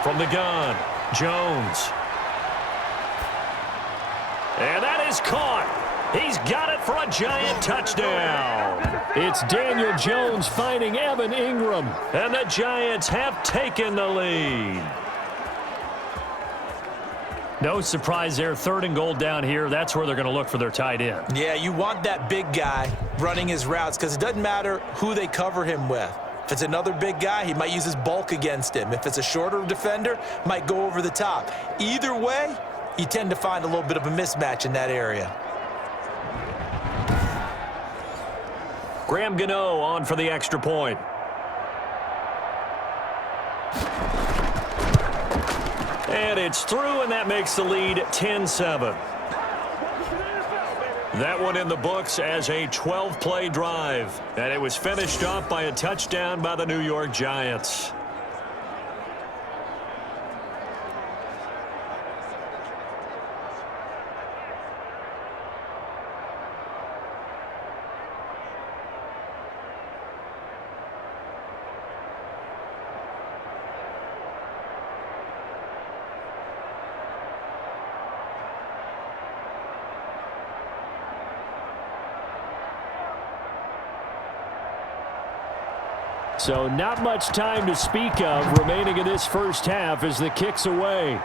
From the gun, Jones. And that is caught. He's got it for a Giant touchdown. It's Daniel Jones finding Evan Ingram. And the Giants have taken the lead. No surprise there, 3rd and goal down here. That's where they're going to look for their tight end. Yeah, you want that big guy running his routes because it doesn't matter who they cover him with. If it's another big guy, he might use his bulk against him. If it's a shorter defender, might go over the top. Either way, you tend to find a little bit of a mismatch in that area. Graham Gano on for the extra point. And it's through, and that makes the lead 10-7. That one in the books as a 12-play drive. And it was finished off by a touchdown by the New York Giants. So not much time to speak of remaining in this 1st half as the kick's away.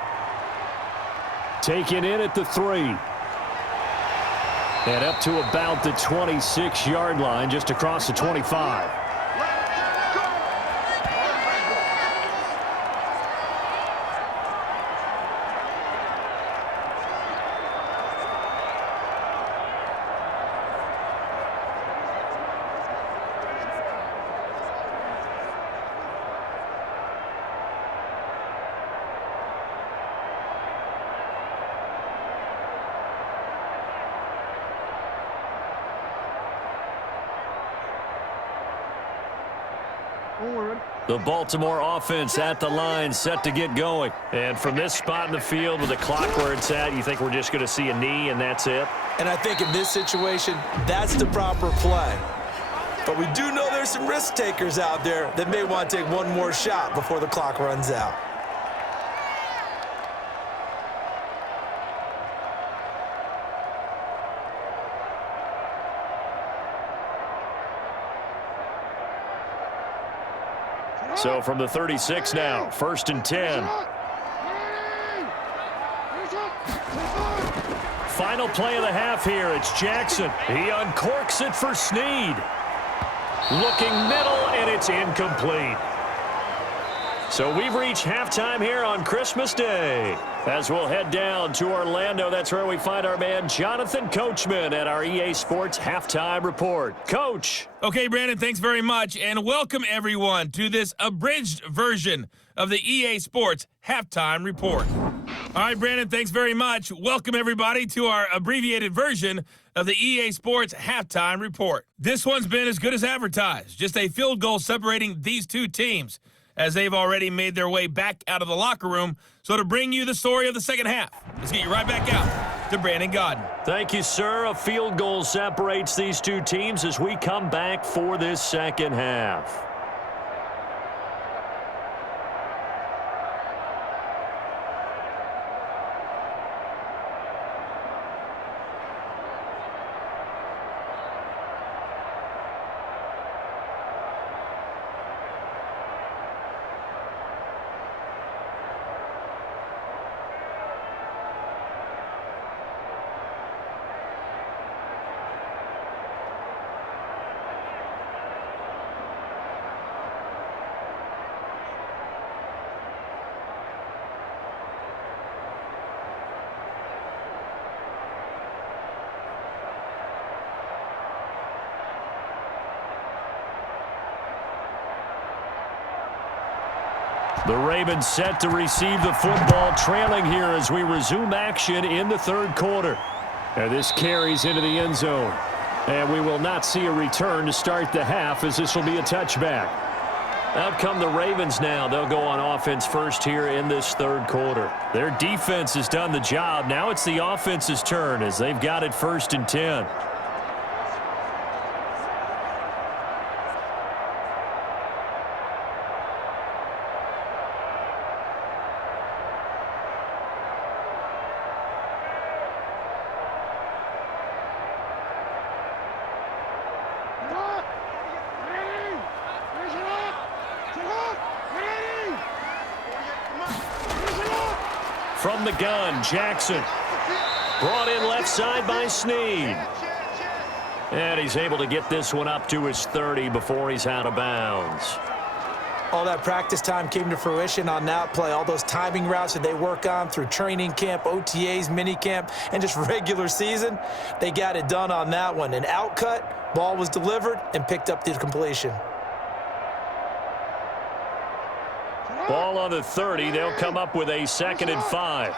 Taken in at the 3. And up to about the 26-yard line, just across the 25. The Baltimore offense at the line, set to get going. And from this spot in the field with the clock where it's at, you think we're just going to see a knee and that's it? And I think in this situation, that's the proper play. But we do know there's some risk takers out there that may want to take one more shot before the clock runs out. So from the 36 now, 1st and 10. Final play of the half here. It's Jackson. He uncorks it for Snead. Looking middle, and it's incomplete. So we've reached halftime here on Christmas Day. As we'll head down to Orlando, that's where we find our man Jonathan Coachman at our EA Sports Halftime Report. Coach. Okay, Brandon, thanks very much, and welcome everyone to this abridged version of the EA Sports Halftime Report. All right, Brandon, thanks very much. Welcome everybody to our abbreviated version of the EA Sports Halftime Report. This one's been as good as advertised. Just a field goal separating these two teams, as they've already made their way back out of the locker room. So to bring you the story of the second half, let's get you right back out to Brandon Godden. Thank you, sir. A field goal separates these two teams as we come back for this second half. The Ravens set to receive the football, trailing here as we resume action in the third quarter. And this carries into the end zone. And we will not see a return to start the half, as this will be a touchback. Out come the Ravens now. They'll go on offense first here in this third quarter. Their defense has done the job. Now it's the offense's turn as they've got it 1st and 10. From the gun, Jackson. Brought in left side by Snead. And he's able to get this one up to his 30 before he's out of bounds. All that practice time came to fruition on that play. All those timing routes that they work on through training camp, OTAs, minicamp, and just regular season, they got it done on that one. An outcut, ball was delivered, and picked up the completion. Ball on the 30. They'll come up with a 2nd and 5.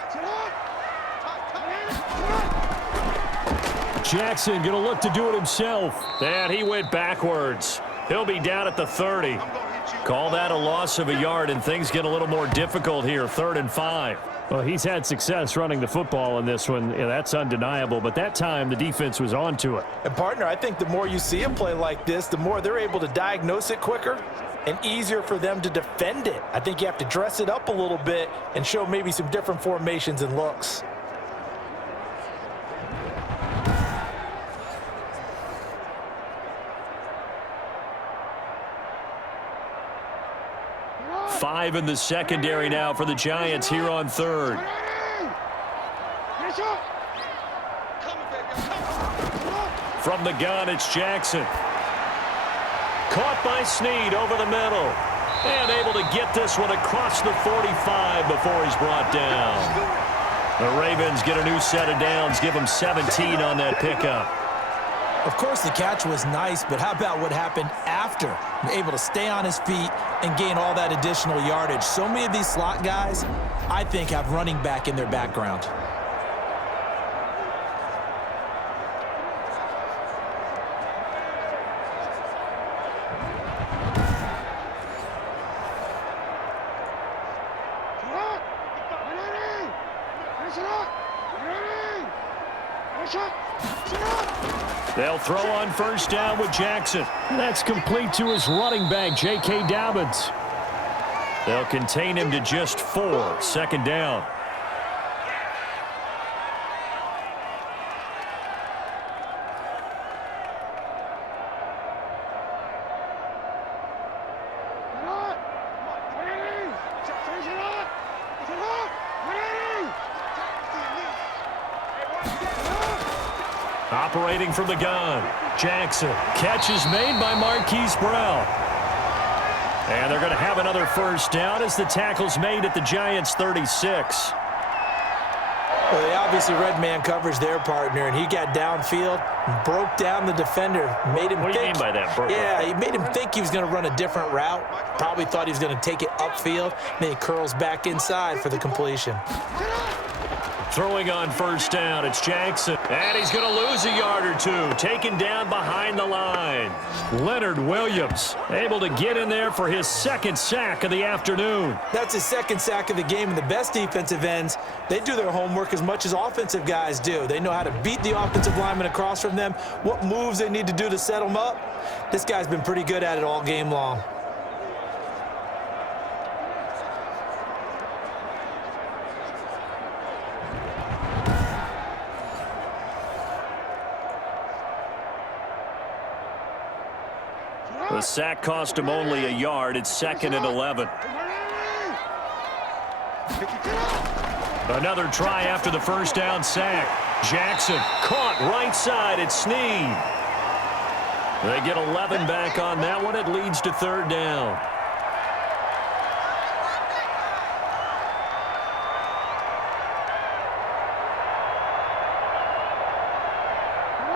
Jackson going to look to do it himself. And he went backwards. He'll be down at the 30. Call that a loss of a yard, and things get a little more difficult here. 3rd and 5. Well, he's had success running the football in this one. Yeah, that's undeniable. But that time, the defense was on to it. And, partner, I think the more you see him play like this, the more they're able to diagnose it quicker and easier for them to defend it. I think you have to dress it up a little bit and show maybe some different formations and looks. Five in the secondary now for the Giants here on 3rd. From the gun, it's Jackson. Caught by Snead over the middle. And able to get this one across the 45 before he's brought down. The Ravens get a new set of downs, give him 17 on that pickup. Of course, the catch was nice, but how about what happened after? Able to stay on his feet and gain all that additional yardage. So many of these slot guys, I think, have running back in their background. They'll throw on 1st down with Jackson. That's complete to his running back, J.K. Dobbins. They'll contain him to just 4. 2nd down. Operating from the gun, Jackson. Catch is made by Marquise Brown. And they're going to have another first down as the tackle's made at the Giants' 36. Well, they obviously read man coverage their partner, and he got downfield, broke down the defender, made him What do you mean by that, Burke? Yeah, he made him think he was going to run a different route. Probably thought he was going to take it upfield. Then he curls back inside for the completion. Throwing on first down, it's Jackson. And he's going to lose a yard or two. Taken down behind the line. Leonard Williams able to get in there for his second sack of the afternoon. That's his second sack of the game, and the best defensive ends, they do their homework as much as offensive guys do. They know how to beat the offensive lineman across from them, what moves they need to do to set them up. This guy's been pretty good at it all game long. The sack cost him only a yard. It's 2nd and 11. Another try after the first down sack. Jackson caught right side at Snead. They get 11 back on that one. It leads to 3rd down.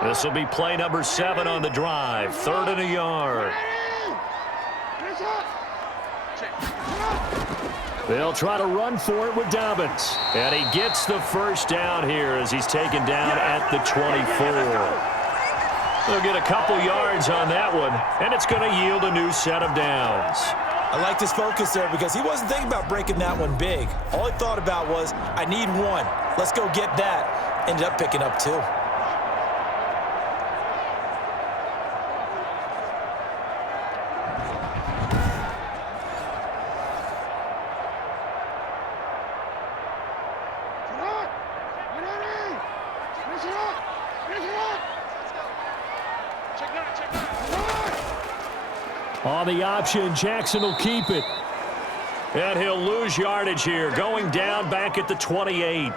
This will be play number 7 on the drive. 3rd and a yard. They'll try to run for it with Dobbins. And he gets the first down here as he's taken down at the 24. They'll get a couple yards on that one, and it's going to yield a new set of downs. I liked his focus there because he wasn't thinking about breaking that one big. All he thought about was, I need one. Let's go get that. Ended up picking up 2. On the option, Jackson will keep it. And he'll lose yardage here, going down back at the 28.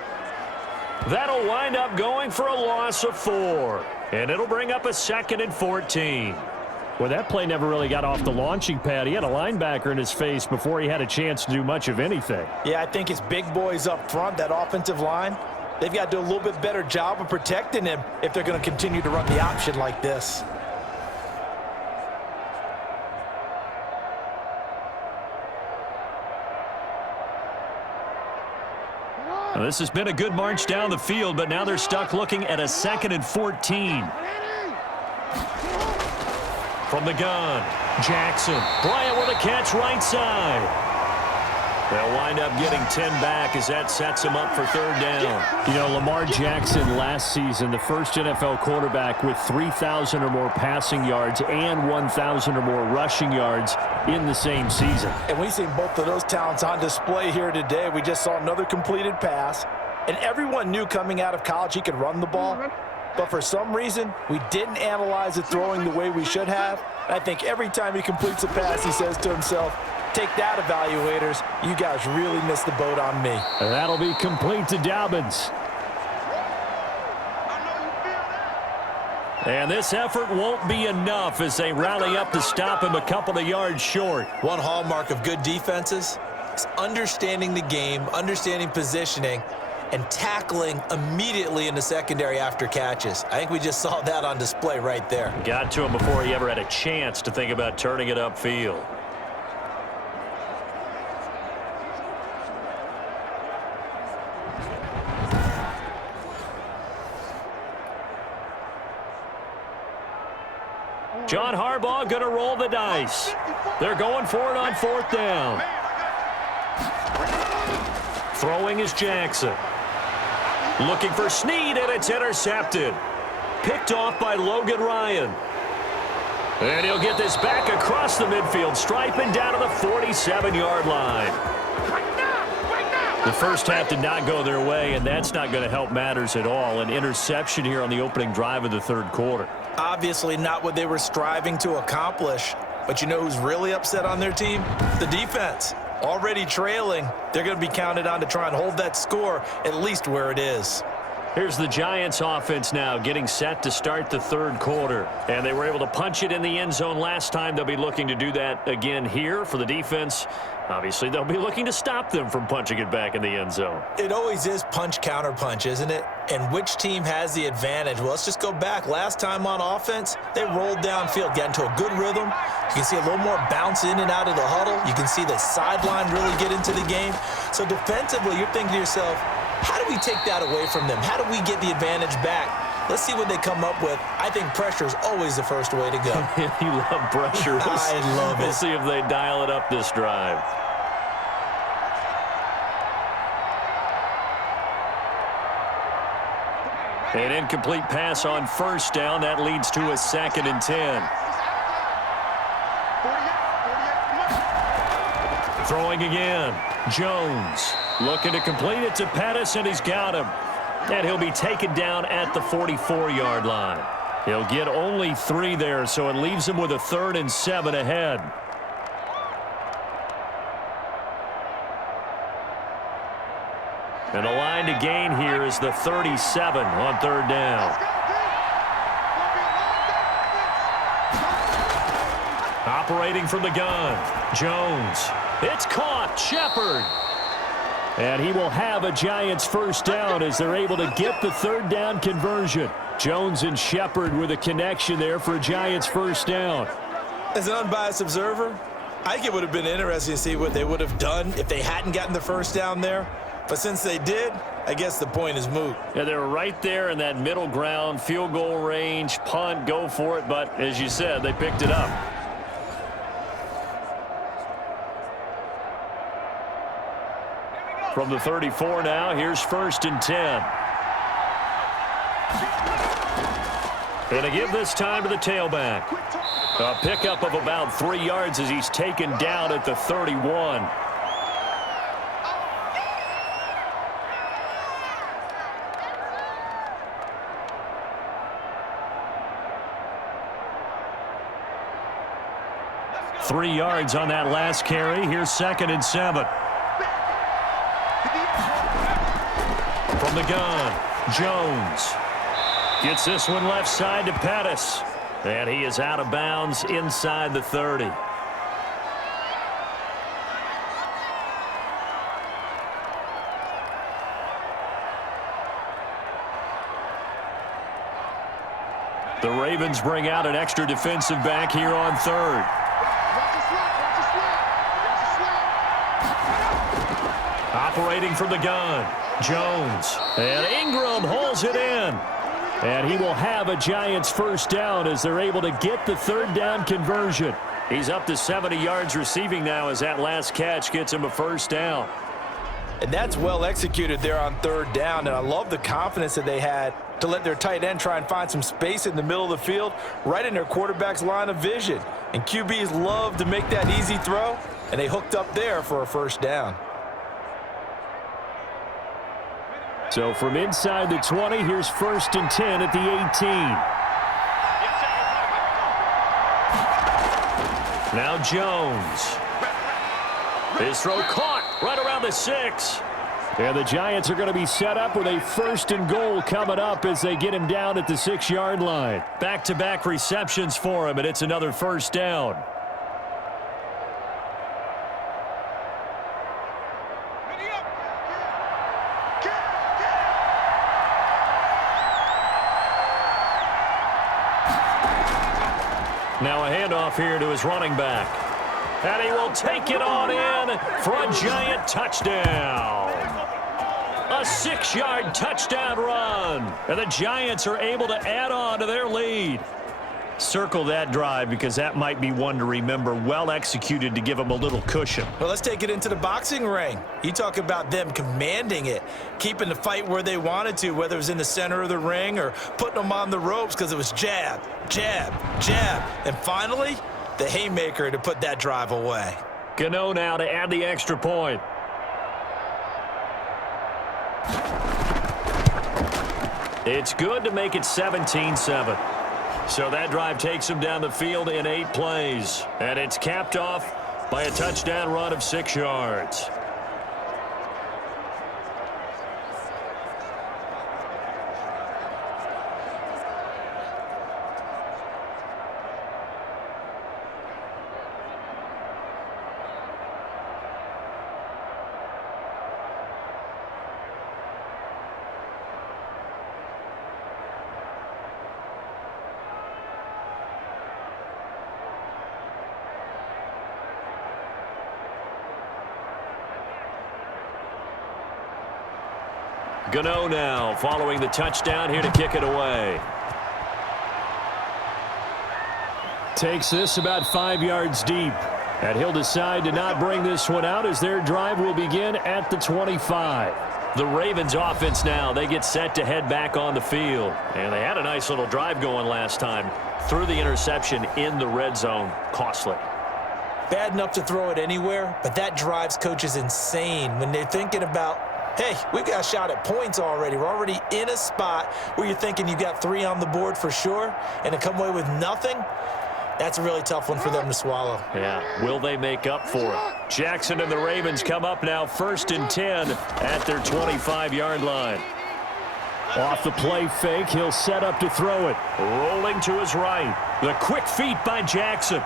That'll wind up going for a loss of 4. And it'll bring up a 2nd and 14. Well, that play never really got off the launching pad. He had a linebacker in his face before he had a chance to do much of anything. Yeah, I think it's big boys up front, that offensive line. They've got to do a little bit better job of protecting him if they're going to continue to run the option like this. Now, this has been a good march down the field, but now they're stuck looking at a 2nd and 14. From the gun, Jackson. Bryant with a catch right side. They'll wind up getting 10 back as that sets him up for 3rd down. You know, Lamar Jackson last season, the first NFL quarterback with 3,000 or more passing yards and 1,000 or more rushing yards in the same season. And we've seen both of those talents on display here today. We just saw another completed pass. And everyone knew coming out of college he could run the ball. But for some reason, we didn't analyze it throwing the way we should have. And I think every time he completes a pass, he says to himself, take that, evaluators. You guys really missed the boat on me. That'll be complete to Dobbins. And this effort won't be enough as they rally up to stop him a couple of yards short. One hallmark of good defenses is understanding the game, understanding positioning, and tackling immediately in the secondary after catches. I think we just saw that on display right there. Got to him before he ever had a chance to think about turning it upfield. John Harbaugh going to roll the dice. They're going for it on 4th down. Throwing is Jackson. Looking for Snead, and it's intercepted. Picked off by Logan Ryan. And he'll get this back across the midfield stripe and down to the 47-yard line. The first half did not go their way, and that's not going to help matters at all. An interception here on the opening drive of the 3rd quarter. Obviously not what they were striving to accomplish. But you know who's really upset on their team? The defense. Already trailing, they're going to be counted on to try and hold that score at least where it is. Here's the Giants offense now getting set to start the third quarter. And they were able to punch it in the end zone last time. They'll be looking to do that again here for the defense. Obviously, they'll be looking to stop them from punching it back in the end zone. It always is punch, counter punch, isn't it? And which team has the advantage? Well, let's just go back. Last time on offense, they rolled downfield, got into a good rhythm. You can see a little more bounce in and out of the huddle. You can see the sideline really get into the game. So defensively, you're thinking to yourself, how do we take that away from them? How do we get the advantage back? Let's see what they come up with. I think pressure is always the first way to go. You love pressure. I love it. We'll see if they dial it up this drive. An incomplete pass on first down. That leads to a 2nd and 10. Throwing again. Jones looking to complete it to Pettis, and he's got him. And he'll be taken down at the 44-yard line. He'll get only 3 there, so it leaves him with a 3rd and 7 ahead. And the line to gain here is the 37 on 3rd down. Operating from the gun, Jones. It's caught, Shepard. And he will have a Giants first down as they're able to get the 3rd down conversion. Jones and Shepard with a connection there for a Giants first down. As an unbiased observer, I think it would have been interesting to see what they would have done if they hadn't gotten the first down there. But since they did, I guess the point is moot. Yeah, they were right there in that middle ground, field goal range, punt, go for it. But as you said, they picked it up. From the 34 now, here's 1st and 10. And to give this time to the tailback. A pickup of about 3 yards as he's taken down at the 31. Three yards on that last carry. Here's 2nd and 7. From the gun, Jones gets this one left side to Pettis. And he is out of bounds inside the 30. The Ravens bring out an extra defensive back here on 3rd. Operating from the gun, Jones. And Ingram hauls it in. And he will have a Giants first down as they're able to get the 3rd down conversion. He's up to 70 yards receiving now as that last catch gets him a first down. And that's well executed there on 3rd down. And I love the confidence that they had to let their tight end try and find some space in the middle of the field, right in their quarterback's line of vision. And QBs love to make that easy throw, and they hooked up there for a first down. So from inside the 20, here's 1st and 10 at the 18. Now Jones. His throw caught right around the 6. And the Giants are going to be set up with a 1st and goal coming up as they get him down at the 6-yard line. Back-to-back receptions for him, and it's another first down. Now a handoff here to his running back. And he will take it on in for a Giant touchdown. A 6-yard touchdown run. And the Giants are able to add on to their lead. Circle that drive because that might be one to remember. Well executed to give them a little cushion. Well, let's take it into the boxing ring. You talk about them commanding it, keeping the fight where they wanted to, whether it was in the center of the ring or putting them on the ropes because it was jab, jab, jab. And finally, the haymaker to put that drive away. Gano now to add the extra point. It's good to make it 17-7. So that drive takes him down the field in 8 plays. And it's capped off by a touchdown run of 6 yards. Gano now following the touchdown here to kick it away. Takes this about 5 yards deep. And he'll decide to not bring this one out as their drive will begin at the 25. The Ravens offense now, they get set to head back on the field. And they had a nice little drive going last time. Threw the interception in the red zone. Costly. Bad enough to throw it anywhere, but that drives coaches insane when they're thinking about, hey, we've got a shot at points already. We're already in a spot where you're thinking you got 3 on the board for sure, and to come away with nothing, that's a really tough one for them to swallow. Yeah, will they make up for it? Jackson and the Ravens come up now 1st and 10 at their 25-yard line. Off the play fake, he'll set up to throw it. Rolling to his right. The quick feet by Jackson.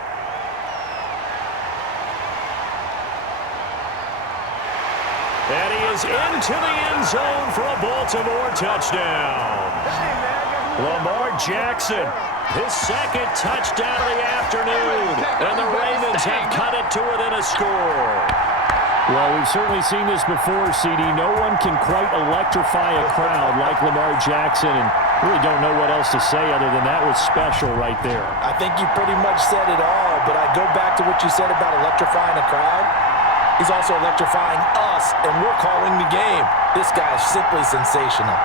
And he is into the end zone for a Baltimore touchdown. Lamar Jackson, his 2nd touchdown of the afternoon. And the Ravens have cut it to within a score. Well, we've certainly seen this before, CD. No one can quite electrify a crowd like Lamar Jackson, and really don't know what else to say other than that was special right there. I think you pretty much said it all, but I go back to what you said about electrifying a crowd. He's also electrifying us, and we're calling the game. This guy is simply sensational.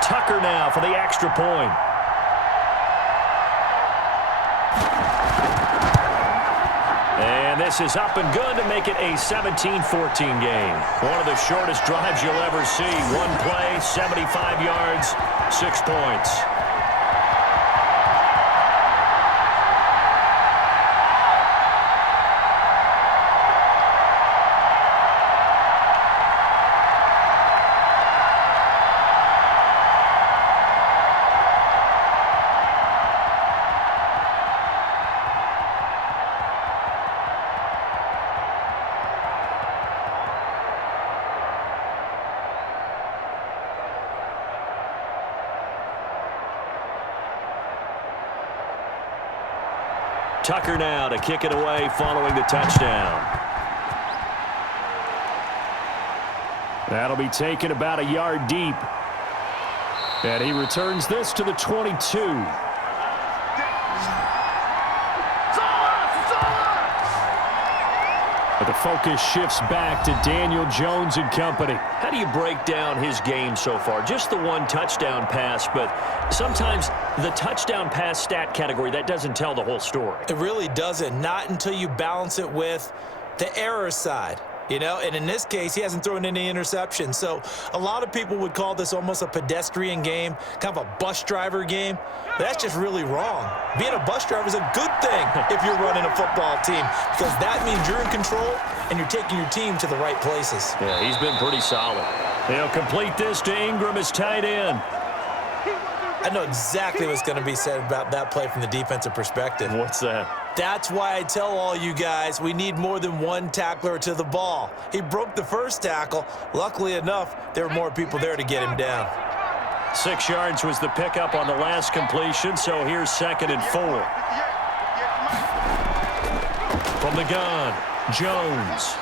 Tucker now for the extra point. And this is up and good to make it a 17-14 game. One of the shortest drives you'll ever see. One play, 75 yards, 6 points. Tucker now to kick it away following the touchdown. That'll be taken about a yard deep. And he returns this to the 22. But the focus shifts back to Daniel Jones and company. How do you break down his game so far? Just the 1 touchdown pass, but sometimes the touchdown pass stat category, that doesn't tell the whole story. It really doesn't, not until you balance it with the error side. You know, and in this case, he hasn't thrown any interceptions. So a lot of people would call this almost a pedestrian game, kind of a bus driver game. But that's just really wrong. Being a bus driver is a good thing if you're running a football team, because that means you're in control and you're taking your team to the right places. Yeah, he's been pretty solid. They'll complete this to Ingram as tight end. I know exactly what's going to be said about that play from the defensive perspective. What's that? That's why I tell all you guys we need more than 1 tackler to the ball. He broke the first tackle. Luckily enough, there were more people there to get him down. 6 yards was the pickup on the last completion, so here's 2nd and 4. From the gun, Jones.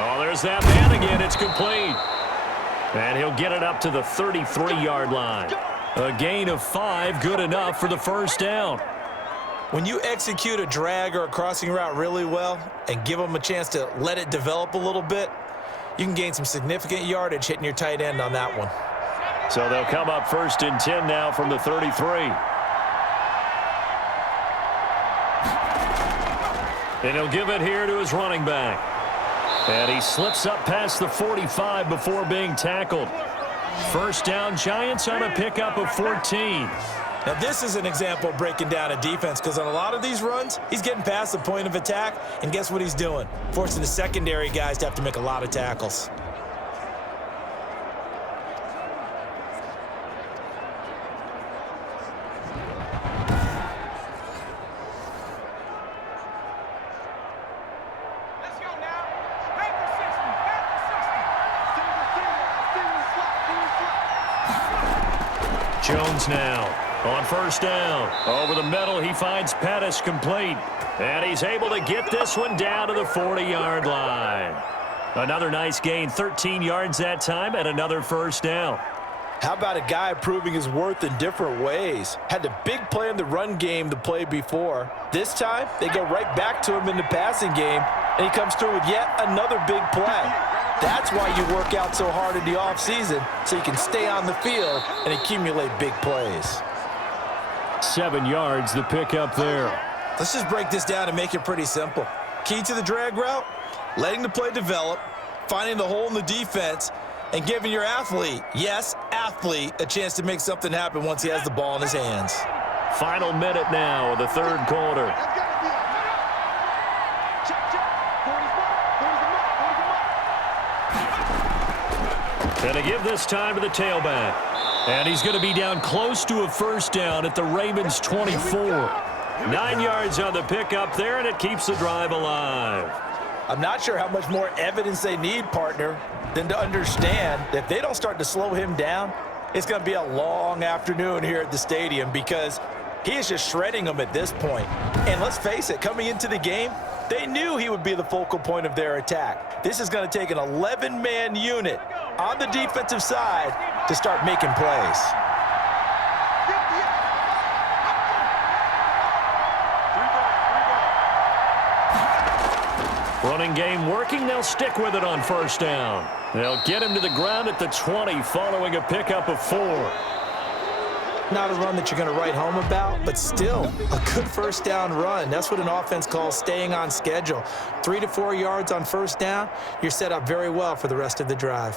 Oh, there's that man again. It's complete. And he'll get it up to the 33-yard line. A gain of 5, good enough for the first down. When you execute a drag or a crossing route really well and give them a chance to let it develop a little bit, you can gain some significant yardage hitting your tight end on that one. So they'll come up 1st and 10 now from the 33. And he'll give it here to his running back. And he slips up past the 45 before being tackled. First down, Giants on a pickup of 14. Now, this is an example of breaking down a defense, because on a lot of these runs, he's getting past the point of attack, and guess what he's doing? Forcing the secondary guys to have to make a lot of tackles. Jones now on first down. Over the middle, he finds Pettis complete. And he's able to get this one down to the 40-yard line. Another nice gain, 13 yards that time, and another first down. How about a guy proving his worth in different ways? Had the big play in the run game the play before. This time, they go right back to him in the passing game, and he comes through with yet another big play. That's why you work out so hard in the offseason, so you can stay on the field and accumulate big plays. 7 yards, the pickup there. Let's just break this down and make it pretty simple. Key to the drag route, letting the play develop, finding the hole in the defense, and giving your athlete, yes, athlete, a chance to make something happen once he has the ball in his hands. Final minute now of the third quarter. That's got to be a check, check. 40's mark, 40's mark. Going to give this time to the tailback. And he's going to be down close to a first down at the Ravens' 24. 9 yards on the pickup there, and it keeps the drive alive. I'm not sure how much more evidence they need, partner, than to understand that if they don't start to slow him down, it's going to be a long afternoon here at the stadium because he is just shredding them at this point. And let's face it, coming into the game, they knew he would be the focal point of their attack. This is going to take an 11-man unit on the defensive side to start making plays. Running game working. They'll stick with it on first down. They'll get him to the ground at the 20 following a pickup of 4. Not a run that you're going to write home about, but still a good first down run. That's what an offense calls staying on schedule. 3 to 4 yards on first down, you're set up very well for the rest of the drive.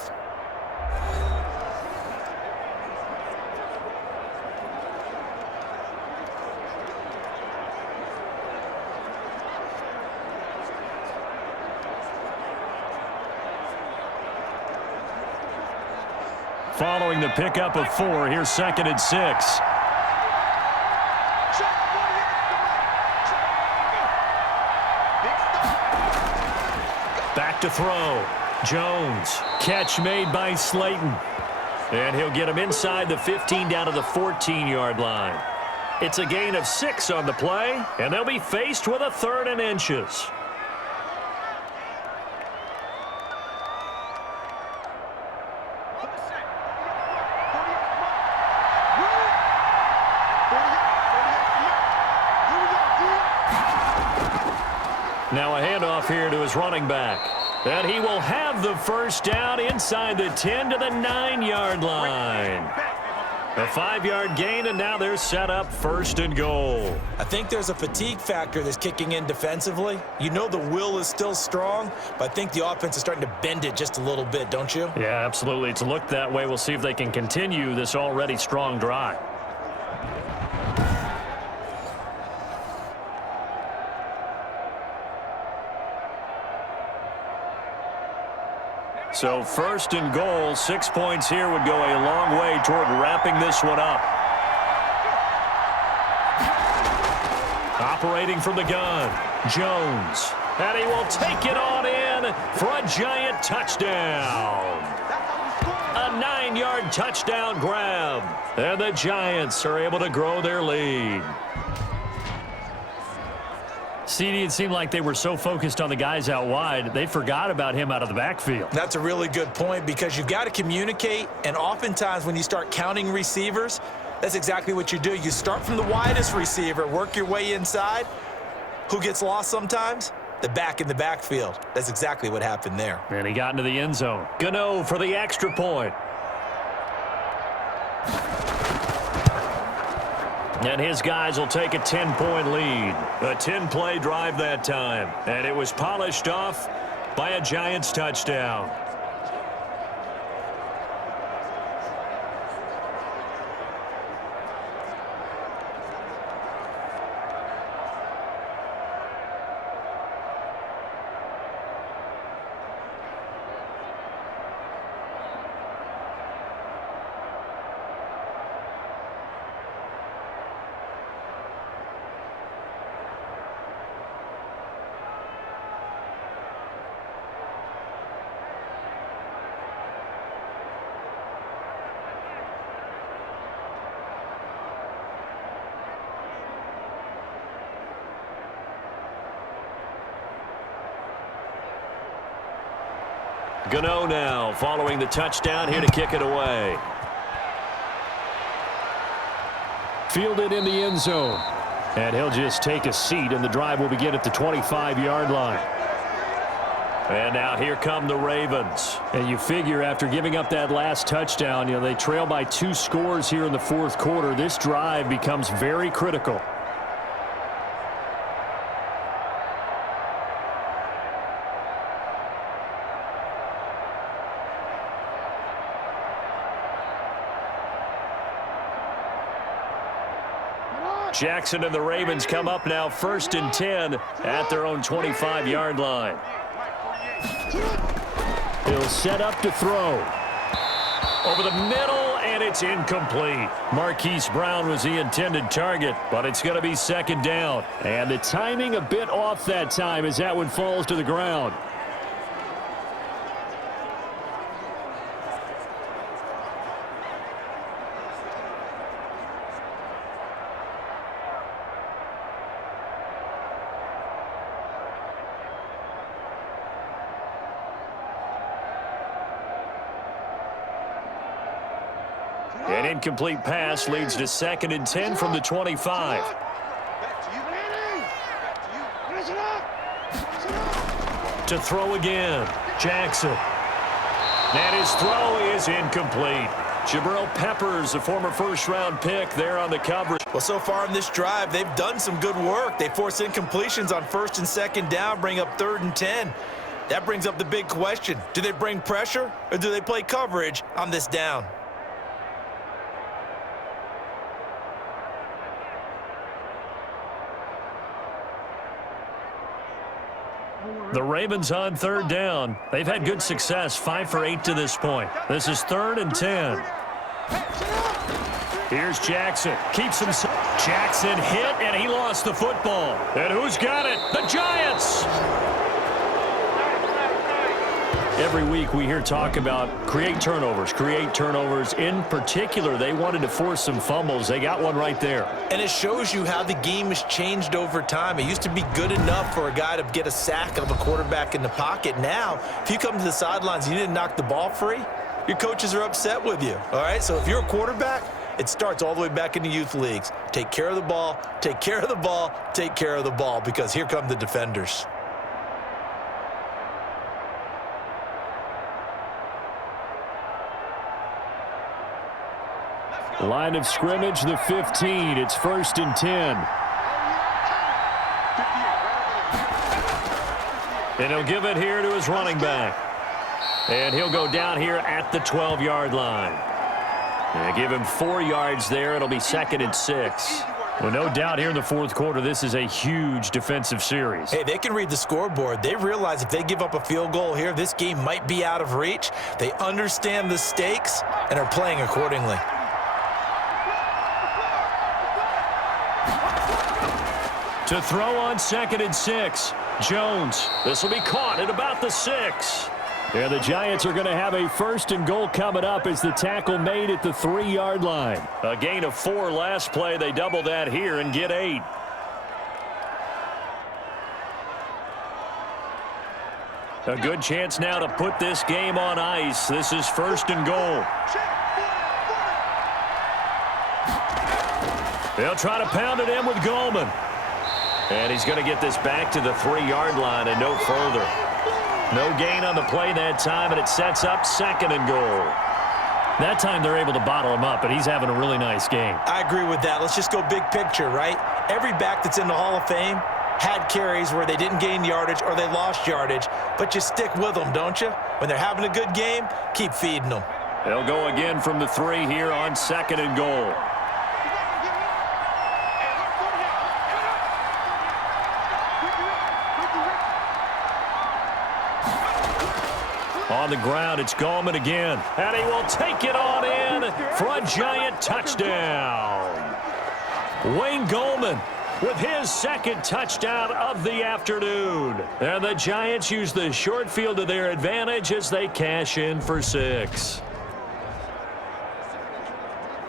Following the pickup of 4, here's 2nd and 6. Back to throw. Jones. Catch made by Slayton. And he'll get him inside the 15 down to the 14-yard line. It's a gain of 6 on the play, and they'll be faced with a 3rd and inches. Now a handoff here to his running back. And he will have the first down inside the 10 to the 9-yard line. A 5-yard gain, and now they're set up 1st and goal. I think there's a fatigue factor that's kicking in defensively. You know the will is still strong, but I think the offense is starting to bend it just a little bit, don't you? Yeah, absolutely. It's looked that way. We'll see if they can continue this already strong drive. So 1st and goal, 6 points here would go a long way toward wrapping this one up. Operating from the gun, Jones. And he will take it on in for a giant touchdown. A 9-yard touchdown grab. And the Giants are able to grow their lead. CD, it seemed like they were so focused on the guys out wide, they forgot about him out of the backfield. That's a really good point because you've got to communicate, and oftentimes when you start counting receivers, that's exactly what you do. You start from the widest receiver, work your way inside. Who gets lost sometimes? The back in the backfield. That's exactly what happened there. And he got into the end zone. Gano for the extra point. And his guys will take a 10-point lead. A 10-play drive that time. And it was polished off by a Giants touchdown. Gano now following the touchdown here to kick it away. Fielded in the end zone. And he'll just take a seat, and the drive will begin at the 25-yard line. And now here come the Ravens. And you figure after giving up that last touchdown, they trail by 2 scores here in the fourth quarter. This drive becomes very critical. Jackson and the Ravens come up now 1st and 10 at their own 25-yard line. He'll set up to throw. Over the middle, and it's incomplete. Marquise Brown was the intended target, but it's going to be 2nd down. And the timing a bit off that time as that one falls to the ground. An incomplete pass leads to 2nd and 10 from the 25. To throw again, Jackson. And his throw is incomplete. Jabril Peppers, a former first-round pick, there on the coverage. Well, so far in this drive, they've done some good work. They force incompletions on 1st and 2nd down, bring up 3rd and 10. That brings up the big question. Do they bring pressure, or do they play coverage on this down? The Ravens on 3rd down. They've had good success, 5 for 8 to this point. This is 3rd and 10. Here's Jackson. Keeps him. Jackson hit, and he lost the football. And who's got it? The Giants! Every week we hear talk about create turnovers. In particular, they wanted to force some fumbles. They got one right there. And it shows you how the game has changed over time. It used to be good enough for a guy to get a sack of a quarterback in the pocket. Now, if you come to the sidelines and you didn't knock the ball free, your coaches are upset with you. All right, so if you're a quarterback, it starts all the way back in the youth leagues. Take care of the ball, take care of the ball, take care of the ball, because here come the defenders. Line of scrimmage, the 15. It's 1st and 10. And he'll give it here to his running back. And he'll go down here at the 12-yard line. And give him 4 yards there. It'll be 2nd and 6. Well, no doubt here in the fourth quarter, this is a huge defensive series. Hey, they can read the scoreboard. They realize if they give up a field goal here, this game might be out of reach. They understand the stakes and are playing accordingly. To throw on 2nd and 6. Jones. This will be caught at about the 6. And the Giants are going to have a 1st and goal coming up as the tackle made at the 3-yard line. A gain of 4 last play. They double that here and get 8. A good chance now to put this game on ice. This is 1st and goal. They'll try to pound it in with Goldman. And he's going to get this back to the 3-yard line and no further. No gain on the play that time, and it sets up 2nd and goal. That time they're able to bottle him up, but he's having a really nice game. I agree with that. Let's just go big picture, right? Every back that's in the Hall of Fame had carries where they didn't gain yardage or they lost yardage, but you stick with them, don't you? When they're having a good game, keep feeding them. They'll go again from the 3 here on 2nd and goal. On the ground, it's Goldman again. And he will take it on in for a Giant touchdown. Wayne Goldman with his 2nd touchdown of the afternoon. And the Giants use the short field to their advantage as they cash in for 6.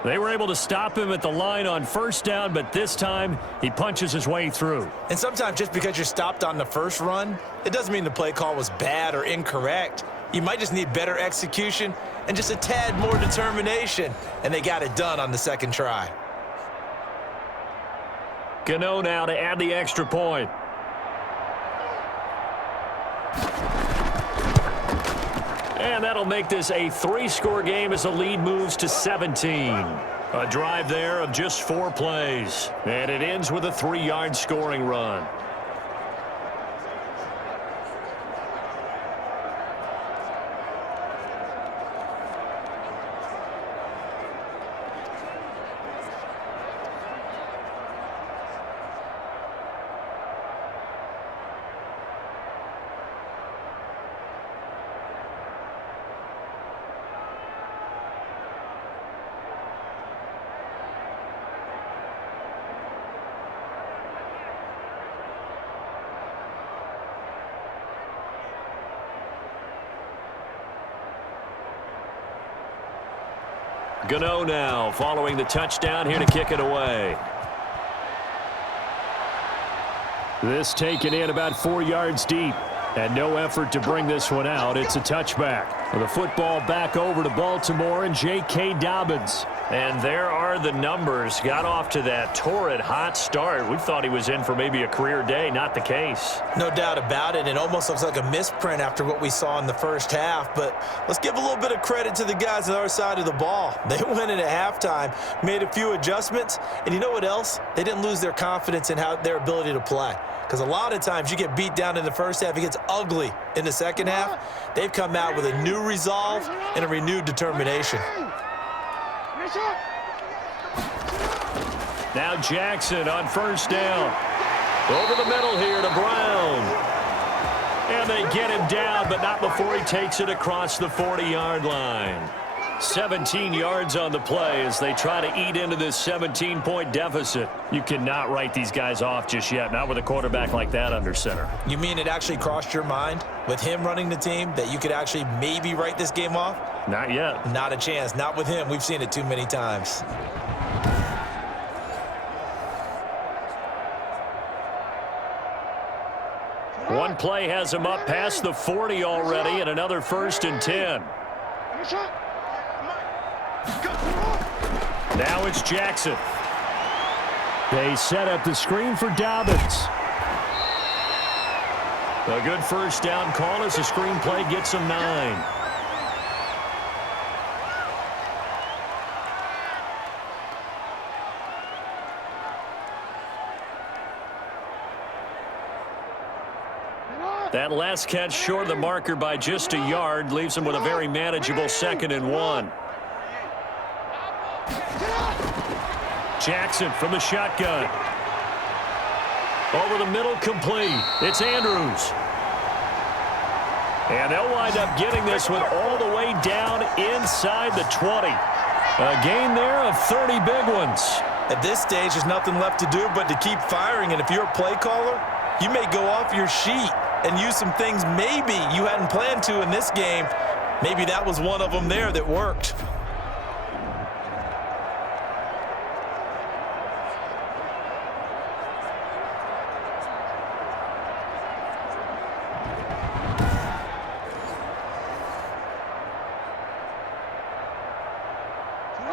They were able to stop him at the line on 1st down, but this time he punches his way through. And sometimes just because you're stopped on the first run, it doesn't mean the play call was bad or incorrect. You might just need better execution and just a tad more determination, and they got it done on the second try. Gano now to add the extra point. And that'll make this a 3-score game as the lead moves to 17. A drive there of just 4 plays. And it ends with a 3-yard scoring run. Gano now following the touchdown here to kick it away. This taken in about 4 yards deep. And no effort to bring this one out. It's a touchback. The football back over to Baltimore and J.K. Dobbins. And there are the numbers. Got off to that torrid hot start. We thought he was in for maybe a career day. Not the case. No doubt about it. It almost looks like a misprint after what we saw in the first half. But let's give a little bit of credit to the guys on the other side of the ball. They went in at halftime, made a few adjustments. And you know what else? They didn't lose their confidence in their ability to play. Because a lot of times you get beat down in the first half, it gets ugly in the second half. They've come out with a new resolve and a renewed determination. Now Jackson on first down. Over the middle here to Brown. And they get him down, but not before he takes it across the 40-yard line. 17 yards on the play as they try to eat into this 17-point deficit. You cannot write these guys off just yet, not with a quarterback like that under center. You mean it actually crossed your mind with him running the team that you could actually maybe write this game off? Not yet. Not a chance. Not with him. We've seen it too many times. One play has him up past the 40 already, and another 1st and 10. Now it's Jackson. They set up the screen for Dobbins. A good first down call as the screen play gets him 9. That last catch short of the marker by just a yard leaves him with a very manageable 2nd and 1. Jackson from the shotgun. Over the middle, complete. It's Andrews. And they'll wind up getting this one all the way down inside the 20. A gain there of 30 big ones. At this stage, there's nothing left to do but to keep firing. And if you're a play caller, you may go off your sheet and use some things maybe you hadn't planned to in this game. Maybe that was one of them there that worked.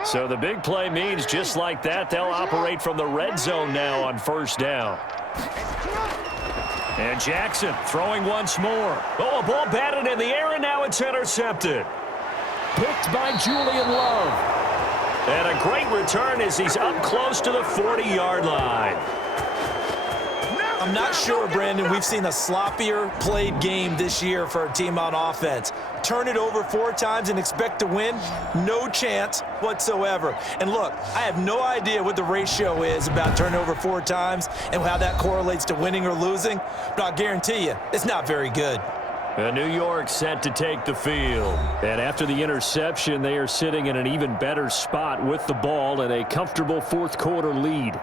So the big play means just like that, they'll operate from the red zone now on first down. And Jackson throwing once more. Oh, a ball batted in the air, and now it's intercepted. Picked by Julian Love. And a great return as he's up close to the 40-yard line. I'm not sure, Brandon, we've seen a sloppier played game this year for a team on offense. Turn it over 4 times and expect to win? No chance whatsoever. And look, I have no idea what the ratio is about turning over 4 times and how that correlates to winning or losing, but I'll guarantee you, it's not very good. And New York set to take the field. And after the interception, they are sitting in an even better spot with the ball and a comfortable 4th quarter lead.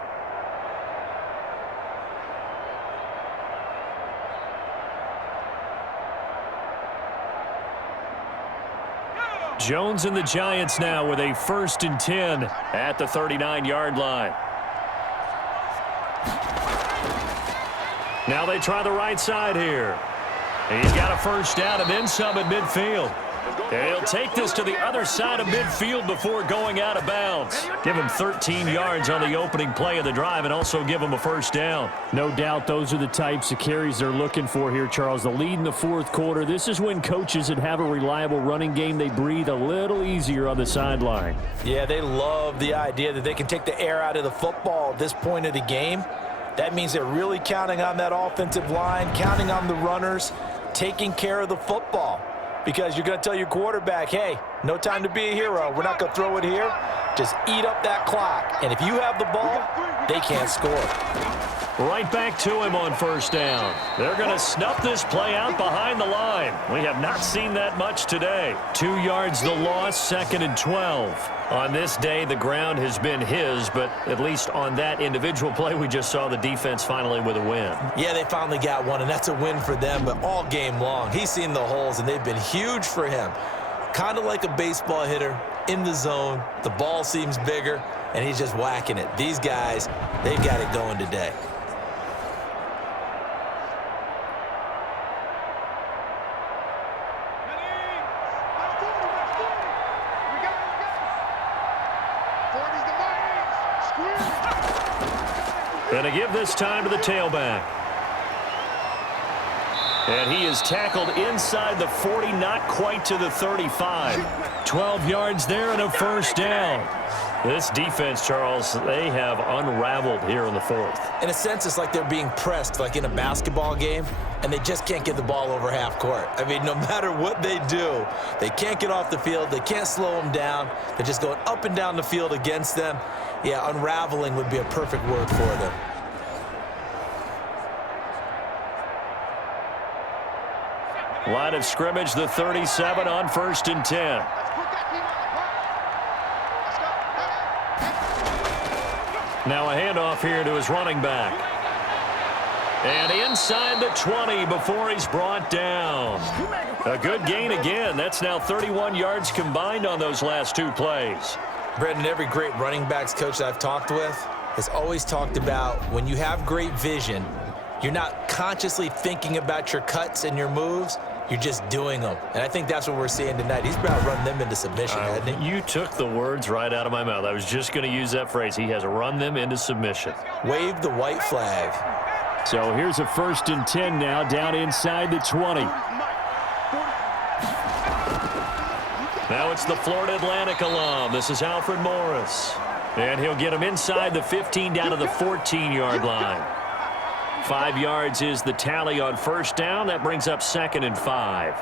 Jones and the Giants now with a 1st and 10 at the 39-yard line. Now they try the right side here. He's got a first down and then some at midfield. And he'll take this to the other side of midfield before going out of bounds. Give him 13 yards on the opening play of the drive and also give him a first down. No doubt those are the types of carries they're looking for here, Charles. The lead in the fourth quarter. This is when coaches that have a reliable running game, they breathe a little easier on the sideline. Yeah, they love the idea that they can take the air out of the football at this point of the game. That means they're really counting on that offensive line, counting on the runners, taking care of the football. Because you're going to tell your quarterback, hey, no time to be a hero. We're not going to throw it here. Just eat up that clock. And if you have the ball, they can't score. Right back to him on first down. They're going to snuff this play out behind the line. We have not seen that much today. 2 yards the loss, 2nd and 12. On this day, the ground has been his, but at least on that individual play, we just saw the defense finally with a win. Yeah, they finally got one, and that's a win for them, but all game long, he's seen the holes, and they've been huge for him. Kind of like a baseball hitter in the zone. The ball seems bigger, and he's just whacking it. These guys, they've got it going today. Going to give this time to the tailback. And he is tackled inside the 40, not quite to the 35. 12 yards there and a first down. This defense, Charles, they have unraveled here in the fourth. In a sense, it's like they're being pressed, like in a basketball game, and they just can't get the ball over half court. I mean, no matter what they do, they can't get off the field. They can't slow them down. They're just going up and down the field against them. Yeah, unraveling would be a perfect word for them. Line of scrimmage, the 37 on 1st and 10. Now a handoff here to his running back. And inside the 20 before he's brought down. A good gain again. That's now 31 yards combined on those last 2 plays. Brendan, every great running backs coach that I've talked with has always talked about when you have great vision, you're not consciously thinking about your cuts and your moves. You're just doing them. And I think that's what we're seeing tonight. He's about to run them into submission, hasn't he? You took the words right out of my mouth. I was just going to use that phrase. He has run them into submission. Wave the white flag. So here's a 1st and 10 now, down inside the 20. Now it's the Florida Atlantic alum. This is Alfred Morris. And he'll get him inside the 15 down to the 14-yard line. 5 yards is the tally on first down. That brings up 2nd and 5.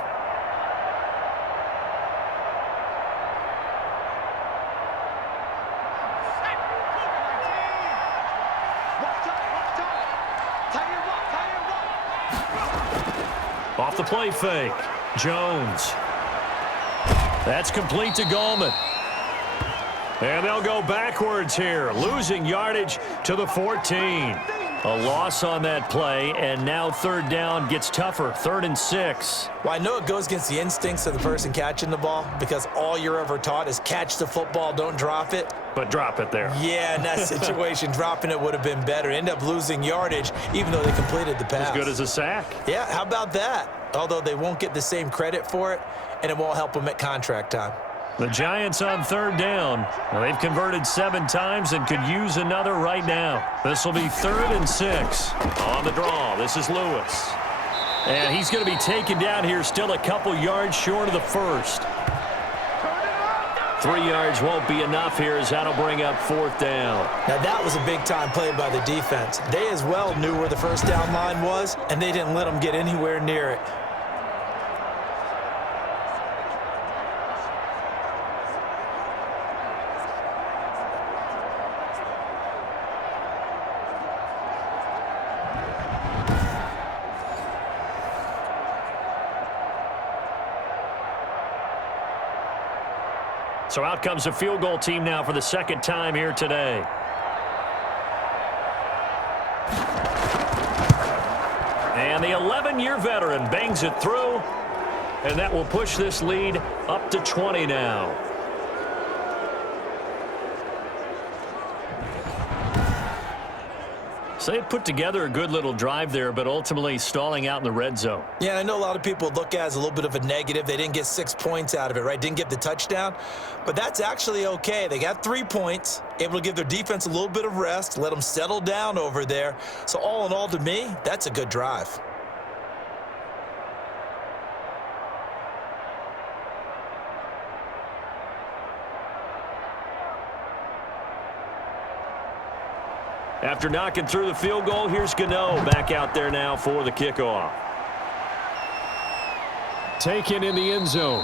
Off the play fake. Jones. That's complete to Gallman. And they'll go backwards here, losing yardage to the 14. A loss on that play, and now 3rd down gets tougher, 3rd and 6. Well, I know it goes against the instincts of the person catching the ball because all you're ever taught is catch the football, don't drop it. But drop it there. Yeah, in that situation, dropping it would have been better. End up losing yardage, even though they completed the pass. As good as a sack. Yeah, how about that? Although they won't get the same credit for it, and it won't help them at contract time. The Giants on 3rd down. Well, they've converted 7 times and could use another right now. This will be 3rd and 6. On the draw, this is Lewis. And he's going to be taken down here, still a couple yards short of the first. 3 yards won't be enough here as that'll bring up 4th down. Now that was a big-time play by the defense. They as well knew where the first down line was, and they didn't let them get anywhere near it. So out comes a field goal team now for the 2nd time here today. And the 11-year veteran bangs it through, and that will push this lead up to 20 now. So they put together a good little drive there, but ultimately stalling out in the red zone. Yeah, I know a lot of people look at it as a little bit of a negative. They didn't get 6 points out of it, right? Didn't get the touchdown. But that's actually okay. They got 3 points, able to give their defense a little bit of rest, let them settle down over there. So all in all, to me, that's a good drive. After knocking through the field goal, here's Gano back out there now for the kickoff. Taken in the end zone.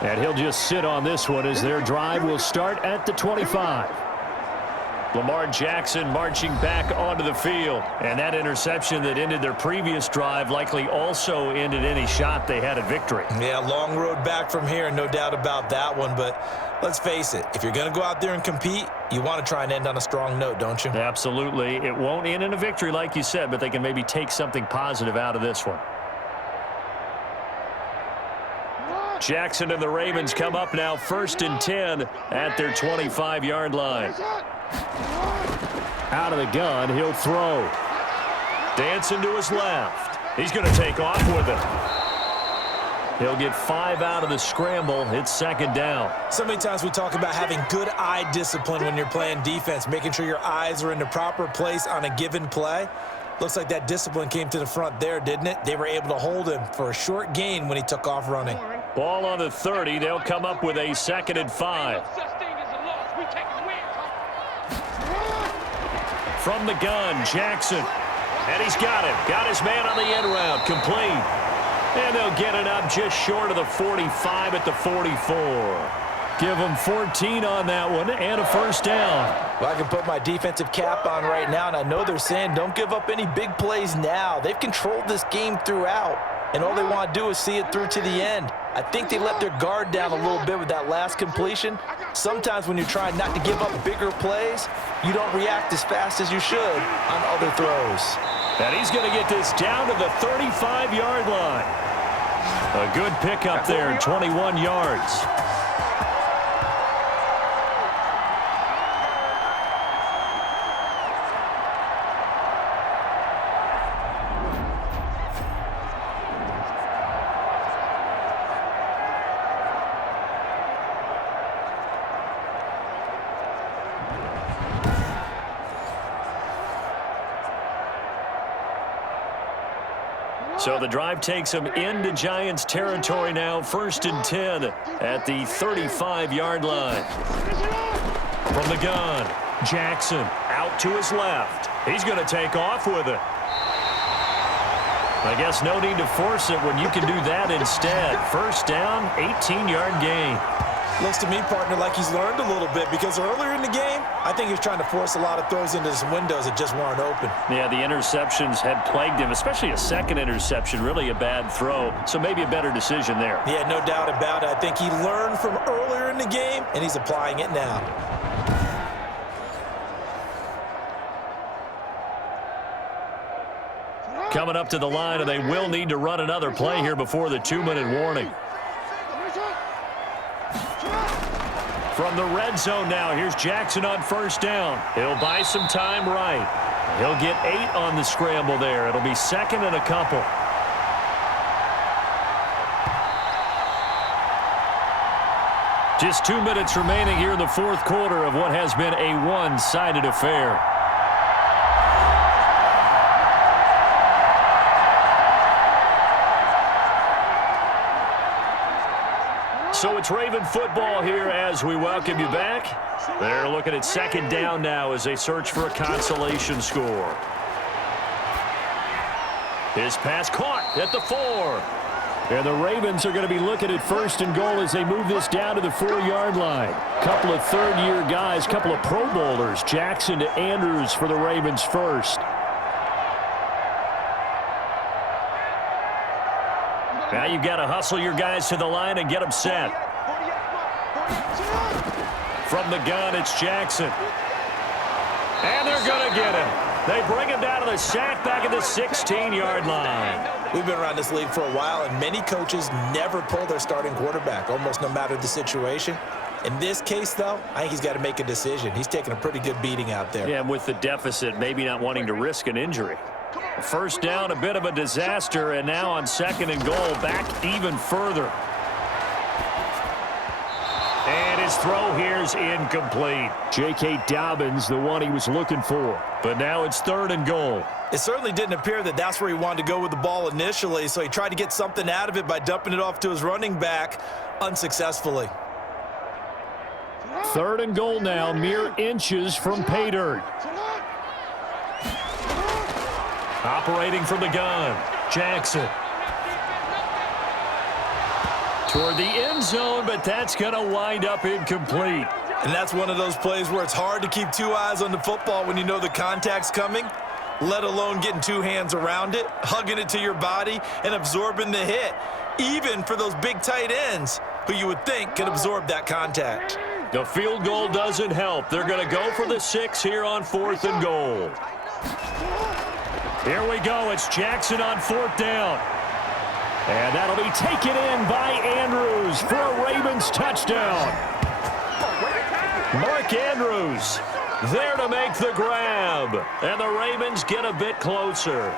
And he'll just sit on this one as their drive will start at the 25. Lamar Jackson marching back onto the field. And that interception that ended their previous drive likely also ended any shot they had at victory. Yeah, long road back from here, no doubt about that one. But let's face it, if you're going to go out there and compete, you want to try and end on a strong note, don't you? Absolutely. It won't end in a victory like you said, but they can maybe take something positive out of this one. Jackson and the Ravens come up now 1st and 10 at their 25-yard line. Out of the gun, he'll throw. Dancing to his left. He's going to take off with it. He'll get 5 out of the scramble. It's 2nd down. So many times we talk about having good eye discipline when you're playing defense, making sure your eyes are in the proper place on a given play. Looks like that discipline came to the front there, didn't it? They were able to hold him for a short gain when he took off running. Ball on the 30. They'll come up with a 2nd and 5. From the gun, Jackson. And he's got him. Got his man on the end route. Complete. And they'll get it up just short of the 45 at the 44. Give them 14 on that one and a 1st down. Well, I can put my defensive cap on right now, and I know they're saying don't give up any big plays now. They've controlled this game throughout, and all they want to do is see it through to the end. I think they let their guard down a little bit with that last completion. Sometimes when you're trying not to give up bigger plays, you don't react as fast as you should on other throws. And he's going to get this down to the 35-yard line. A good pickup there, 21 yards. So the drive takes them into Giants territory now, 1st and 10 at the 35-yard line. From the gun, Jackson out to his left. He's going to take off with it. I guess no need to force it when you can do that instead. 1st down, 18-yard gain. Looks to me, partner, like he's learned a little bit because earlier in the game, I think he was trying to force a lot of throws into some windows that just weren't open. Yeah, the interceptions had plagued him, especially a second interception, really a bad throw. So maybe a better decision there. Yeah, no doubt about it. I think he learned from earlier in the game, and he's applying it now. Coming up to the line, and they will need to run another play here before the 2-minute warning. From the red zone now, here's Jackson on 1st down. He'll buy some time right. He'll get 8 on the scramble there. It'll be 2nd and a couple. Just 2 minutes remaining here in the 4th quarter of what has been a one-sided affair. So it's Raven football here as we welcome you back. They're looking at 2nd down now as they search for a consolation score. His pass caught at the 4. And the Ravens are going to be looking at 1st and goal as they move this down to the 4-yard line. Couple of 3rd-year guys, couple of Pro Bowlers. Jackson to Andrews for the Ravens first. Now you've got to hustle your guys to the line and get them set. From the gun, it's Jackson. And they're going to get him. They bring him down to the sack back at the 16-yard line. We've been around this league for a while, and many coaches never pull their starting quarterback, almost no matter the situation. In this case, though, I think he's got to make a decision. He's taking a pretty good beating out there. Yeah, and with the deficit, maybe not wanting to risk an injury. First down, a bit of a disaster, and now on 2nd and goal, back even further. And his throw here's incomplete. J.K. Dobbins, the one he was looking for. But now it's 3rd and goal. It certainly didn't appear that that's where he wanted to go with the ball initially, so he tried to get something out of it by dumping it off to his running back unsuccessfully. 3rd and goal now, mere inches from pay dirt. Operating from the gun, Jackson. Toward the end zone, but that's going to wind up incomplete. And that's one of those plays where it's hard to keep 2 eyes on the football when you know the contact's coming, let alone getting 2 hands around it, hugging it to your body, and absorbing the hit, even for those big tight ends who you would think could absorb that contact. The field goal doesn't help. They're going to go for the 6 here on 4th and goal. Here we go. It's Jackson on 4th down. And that'll be taken in by Andrews for a Ravens touchdown. Mark Andrews there to make the grab. And the Ravens get a bit closer.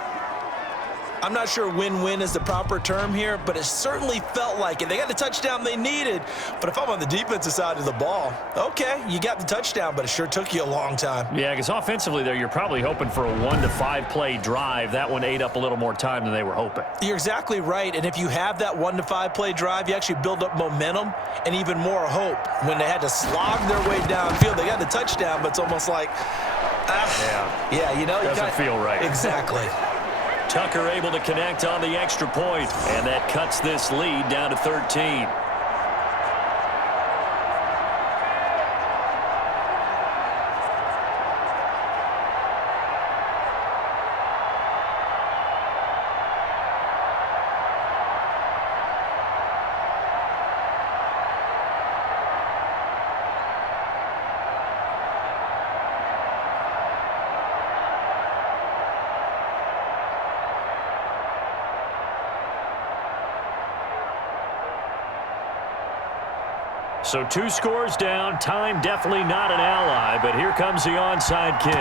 I'm not sure win-win is the proper term here, but it certainly felt like it. They got the touchdown they needed, but if I'm on the defensive side of the ball, okay, you got the touchdown, but it sure took you a long time. Yeah, because offensively there, you're probably hoping for a 1 to 5 play drive. That one ate up a little more time than they were hoping. You're exactly right, and if you have that 1 to 5 play drive, you actually build up momentum and even more hope. When they had to slog their way downfield, they got the touchdown, but it's almost like, yeah, you know. Doesn't feel right. Exactly. Tucker able to connect on the extra point, and that cuts this lead down to 13. So 2 scores down. Time definitely not an ally, but here comes the onside kick.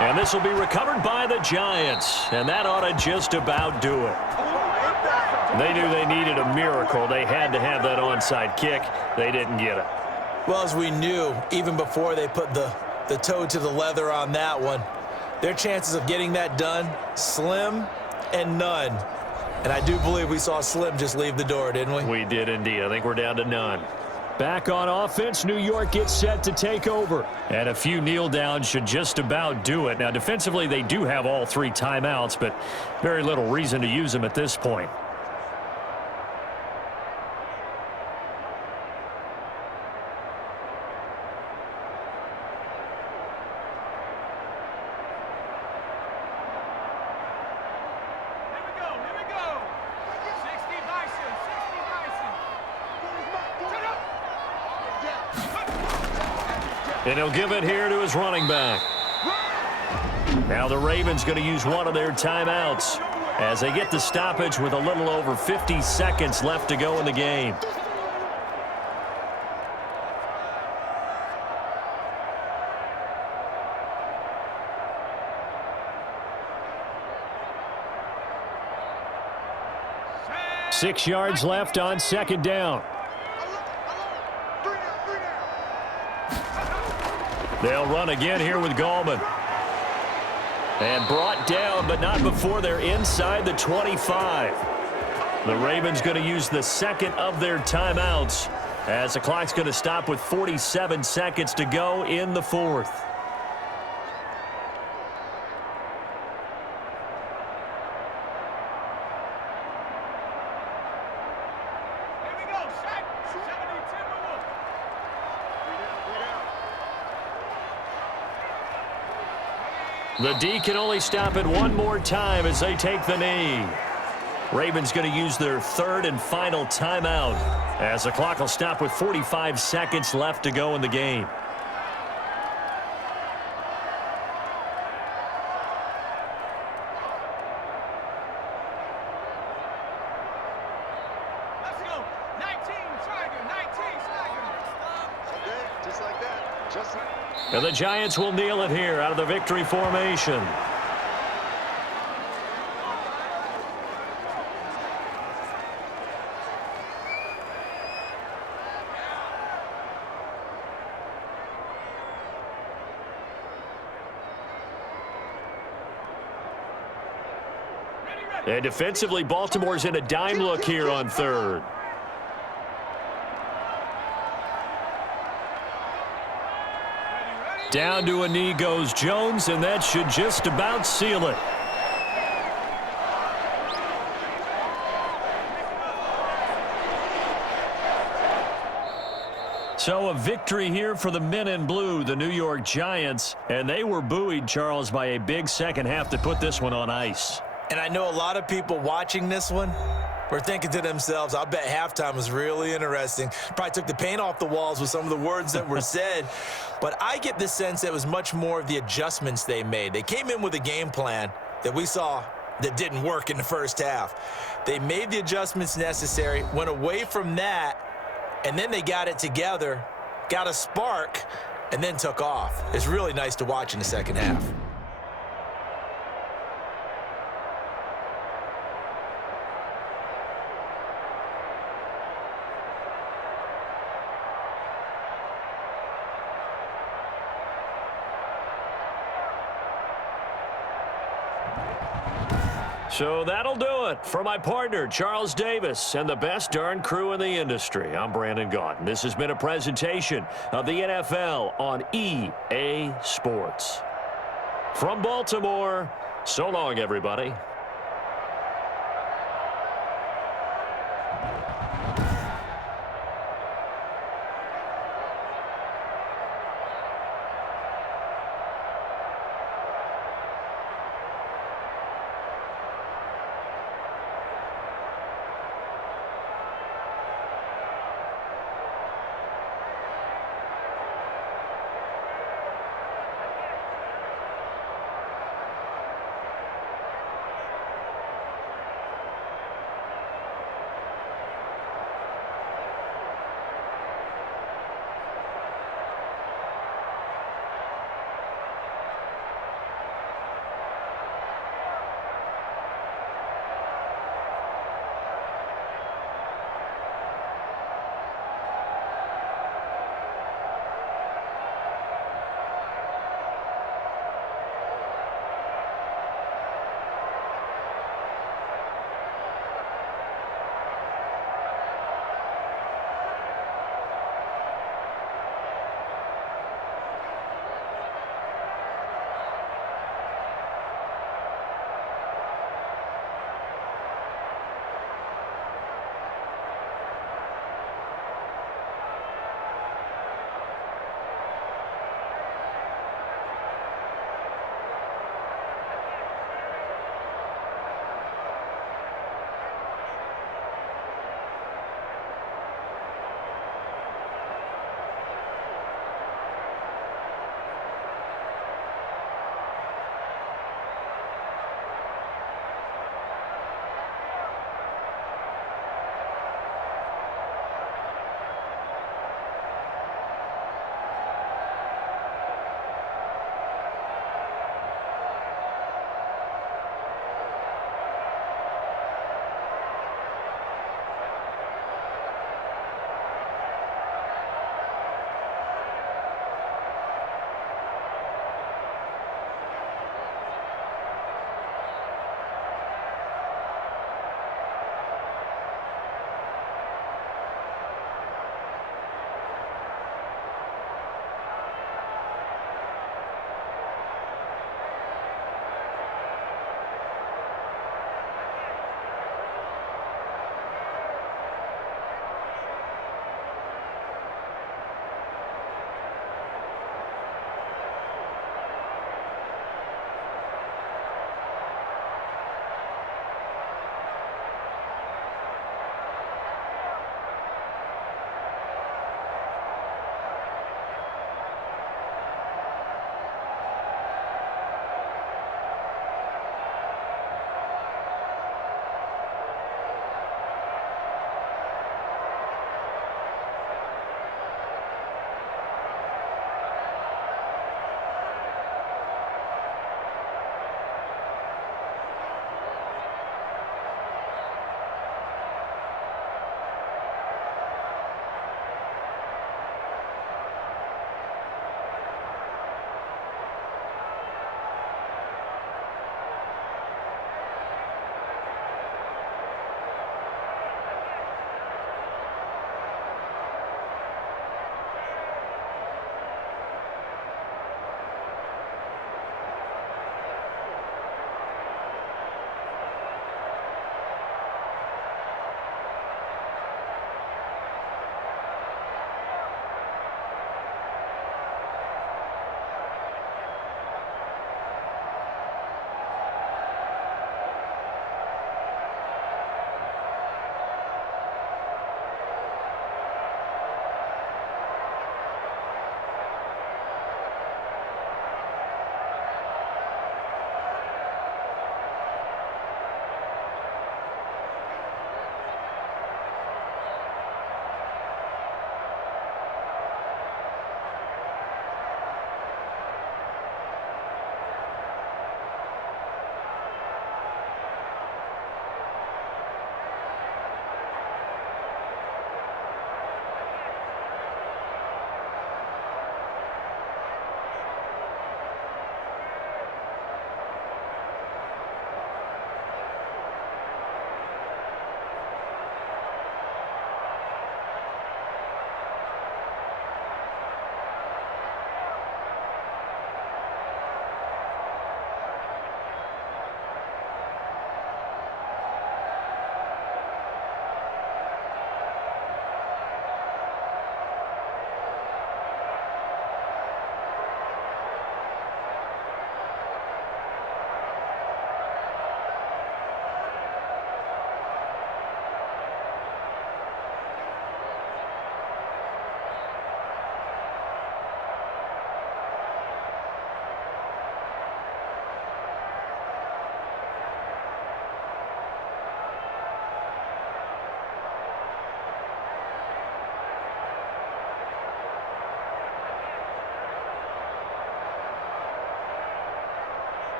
And this will be recovered by the Giants, and that ought to just about do it. They knew they needed a miracle. They had to have that onside kick. They didn't get it. Well, as we knew, even before they put the toe to the leather on that one, their chances of getting that done, slim and none. And I do believe we saw Slim just leave the door, didn't we? We did indeed. I think we're down to none. Back on offense, New York gets set to take over. And a few kneel downs should just about do it. Now, defensively, they do have all 3 timeouts, but very little reason to use them at this point. And he'll give it here to his running back. Now the Ravens going to use one of their timeouts as they get the stoppage with a little over 50 seconds left to go in the game. Six yards left on 2nd down. They'll run again here with Gallman. And brought down, but not before they're inside the 25. The Ravens going to use the 2nd of their timeouts as the clock's going to stop with 47 seconds to go in the 4th. The D can only stop it one more time as they take the knee. Ravens going to use their 3rd and final timeout as the clock will stop with 45 seconds left to go in the game. Let's go. 19, Tiger. 19, Tiger. And the Giants will kneel it here out of the victory formation. And defensively, Baltimore's in a dime look here on third. Down to a knee goes Jones, and that should just about seal it. So a victory here for the men in blue, the New York Giants, and they were buoyed, Charles, by a big second half to put this one on ice. And I know a lot of people watching this one were thinking to themselves, I bet halftime was really interesting. Probably took the paint off the walls with some of the words that were said. But I get the sense that it was much more of the adjustments they made. They came in with a game plan that we saw that didn't work in the first half. They made the adjustments necessary, went away from that, and then they got it together, got a spark, and then took off. It's really nice to watch in the second half. So that'll do it for my partner, Charles Davis, and the best darn crew in the industry. I'm Brandon Gaudin. This has been a presentation of the NFL on EA Sports. From Baltimore, so long, everybody.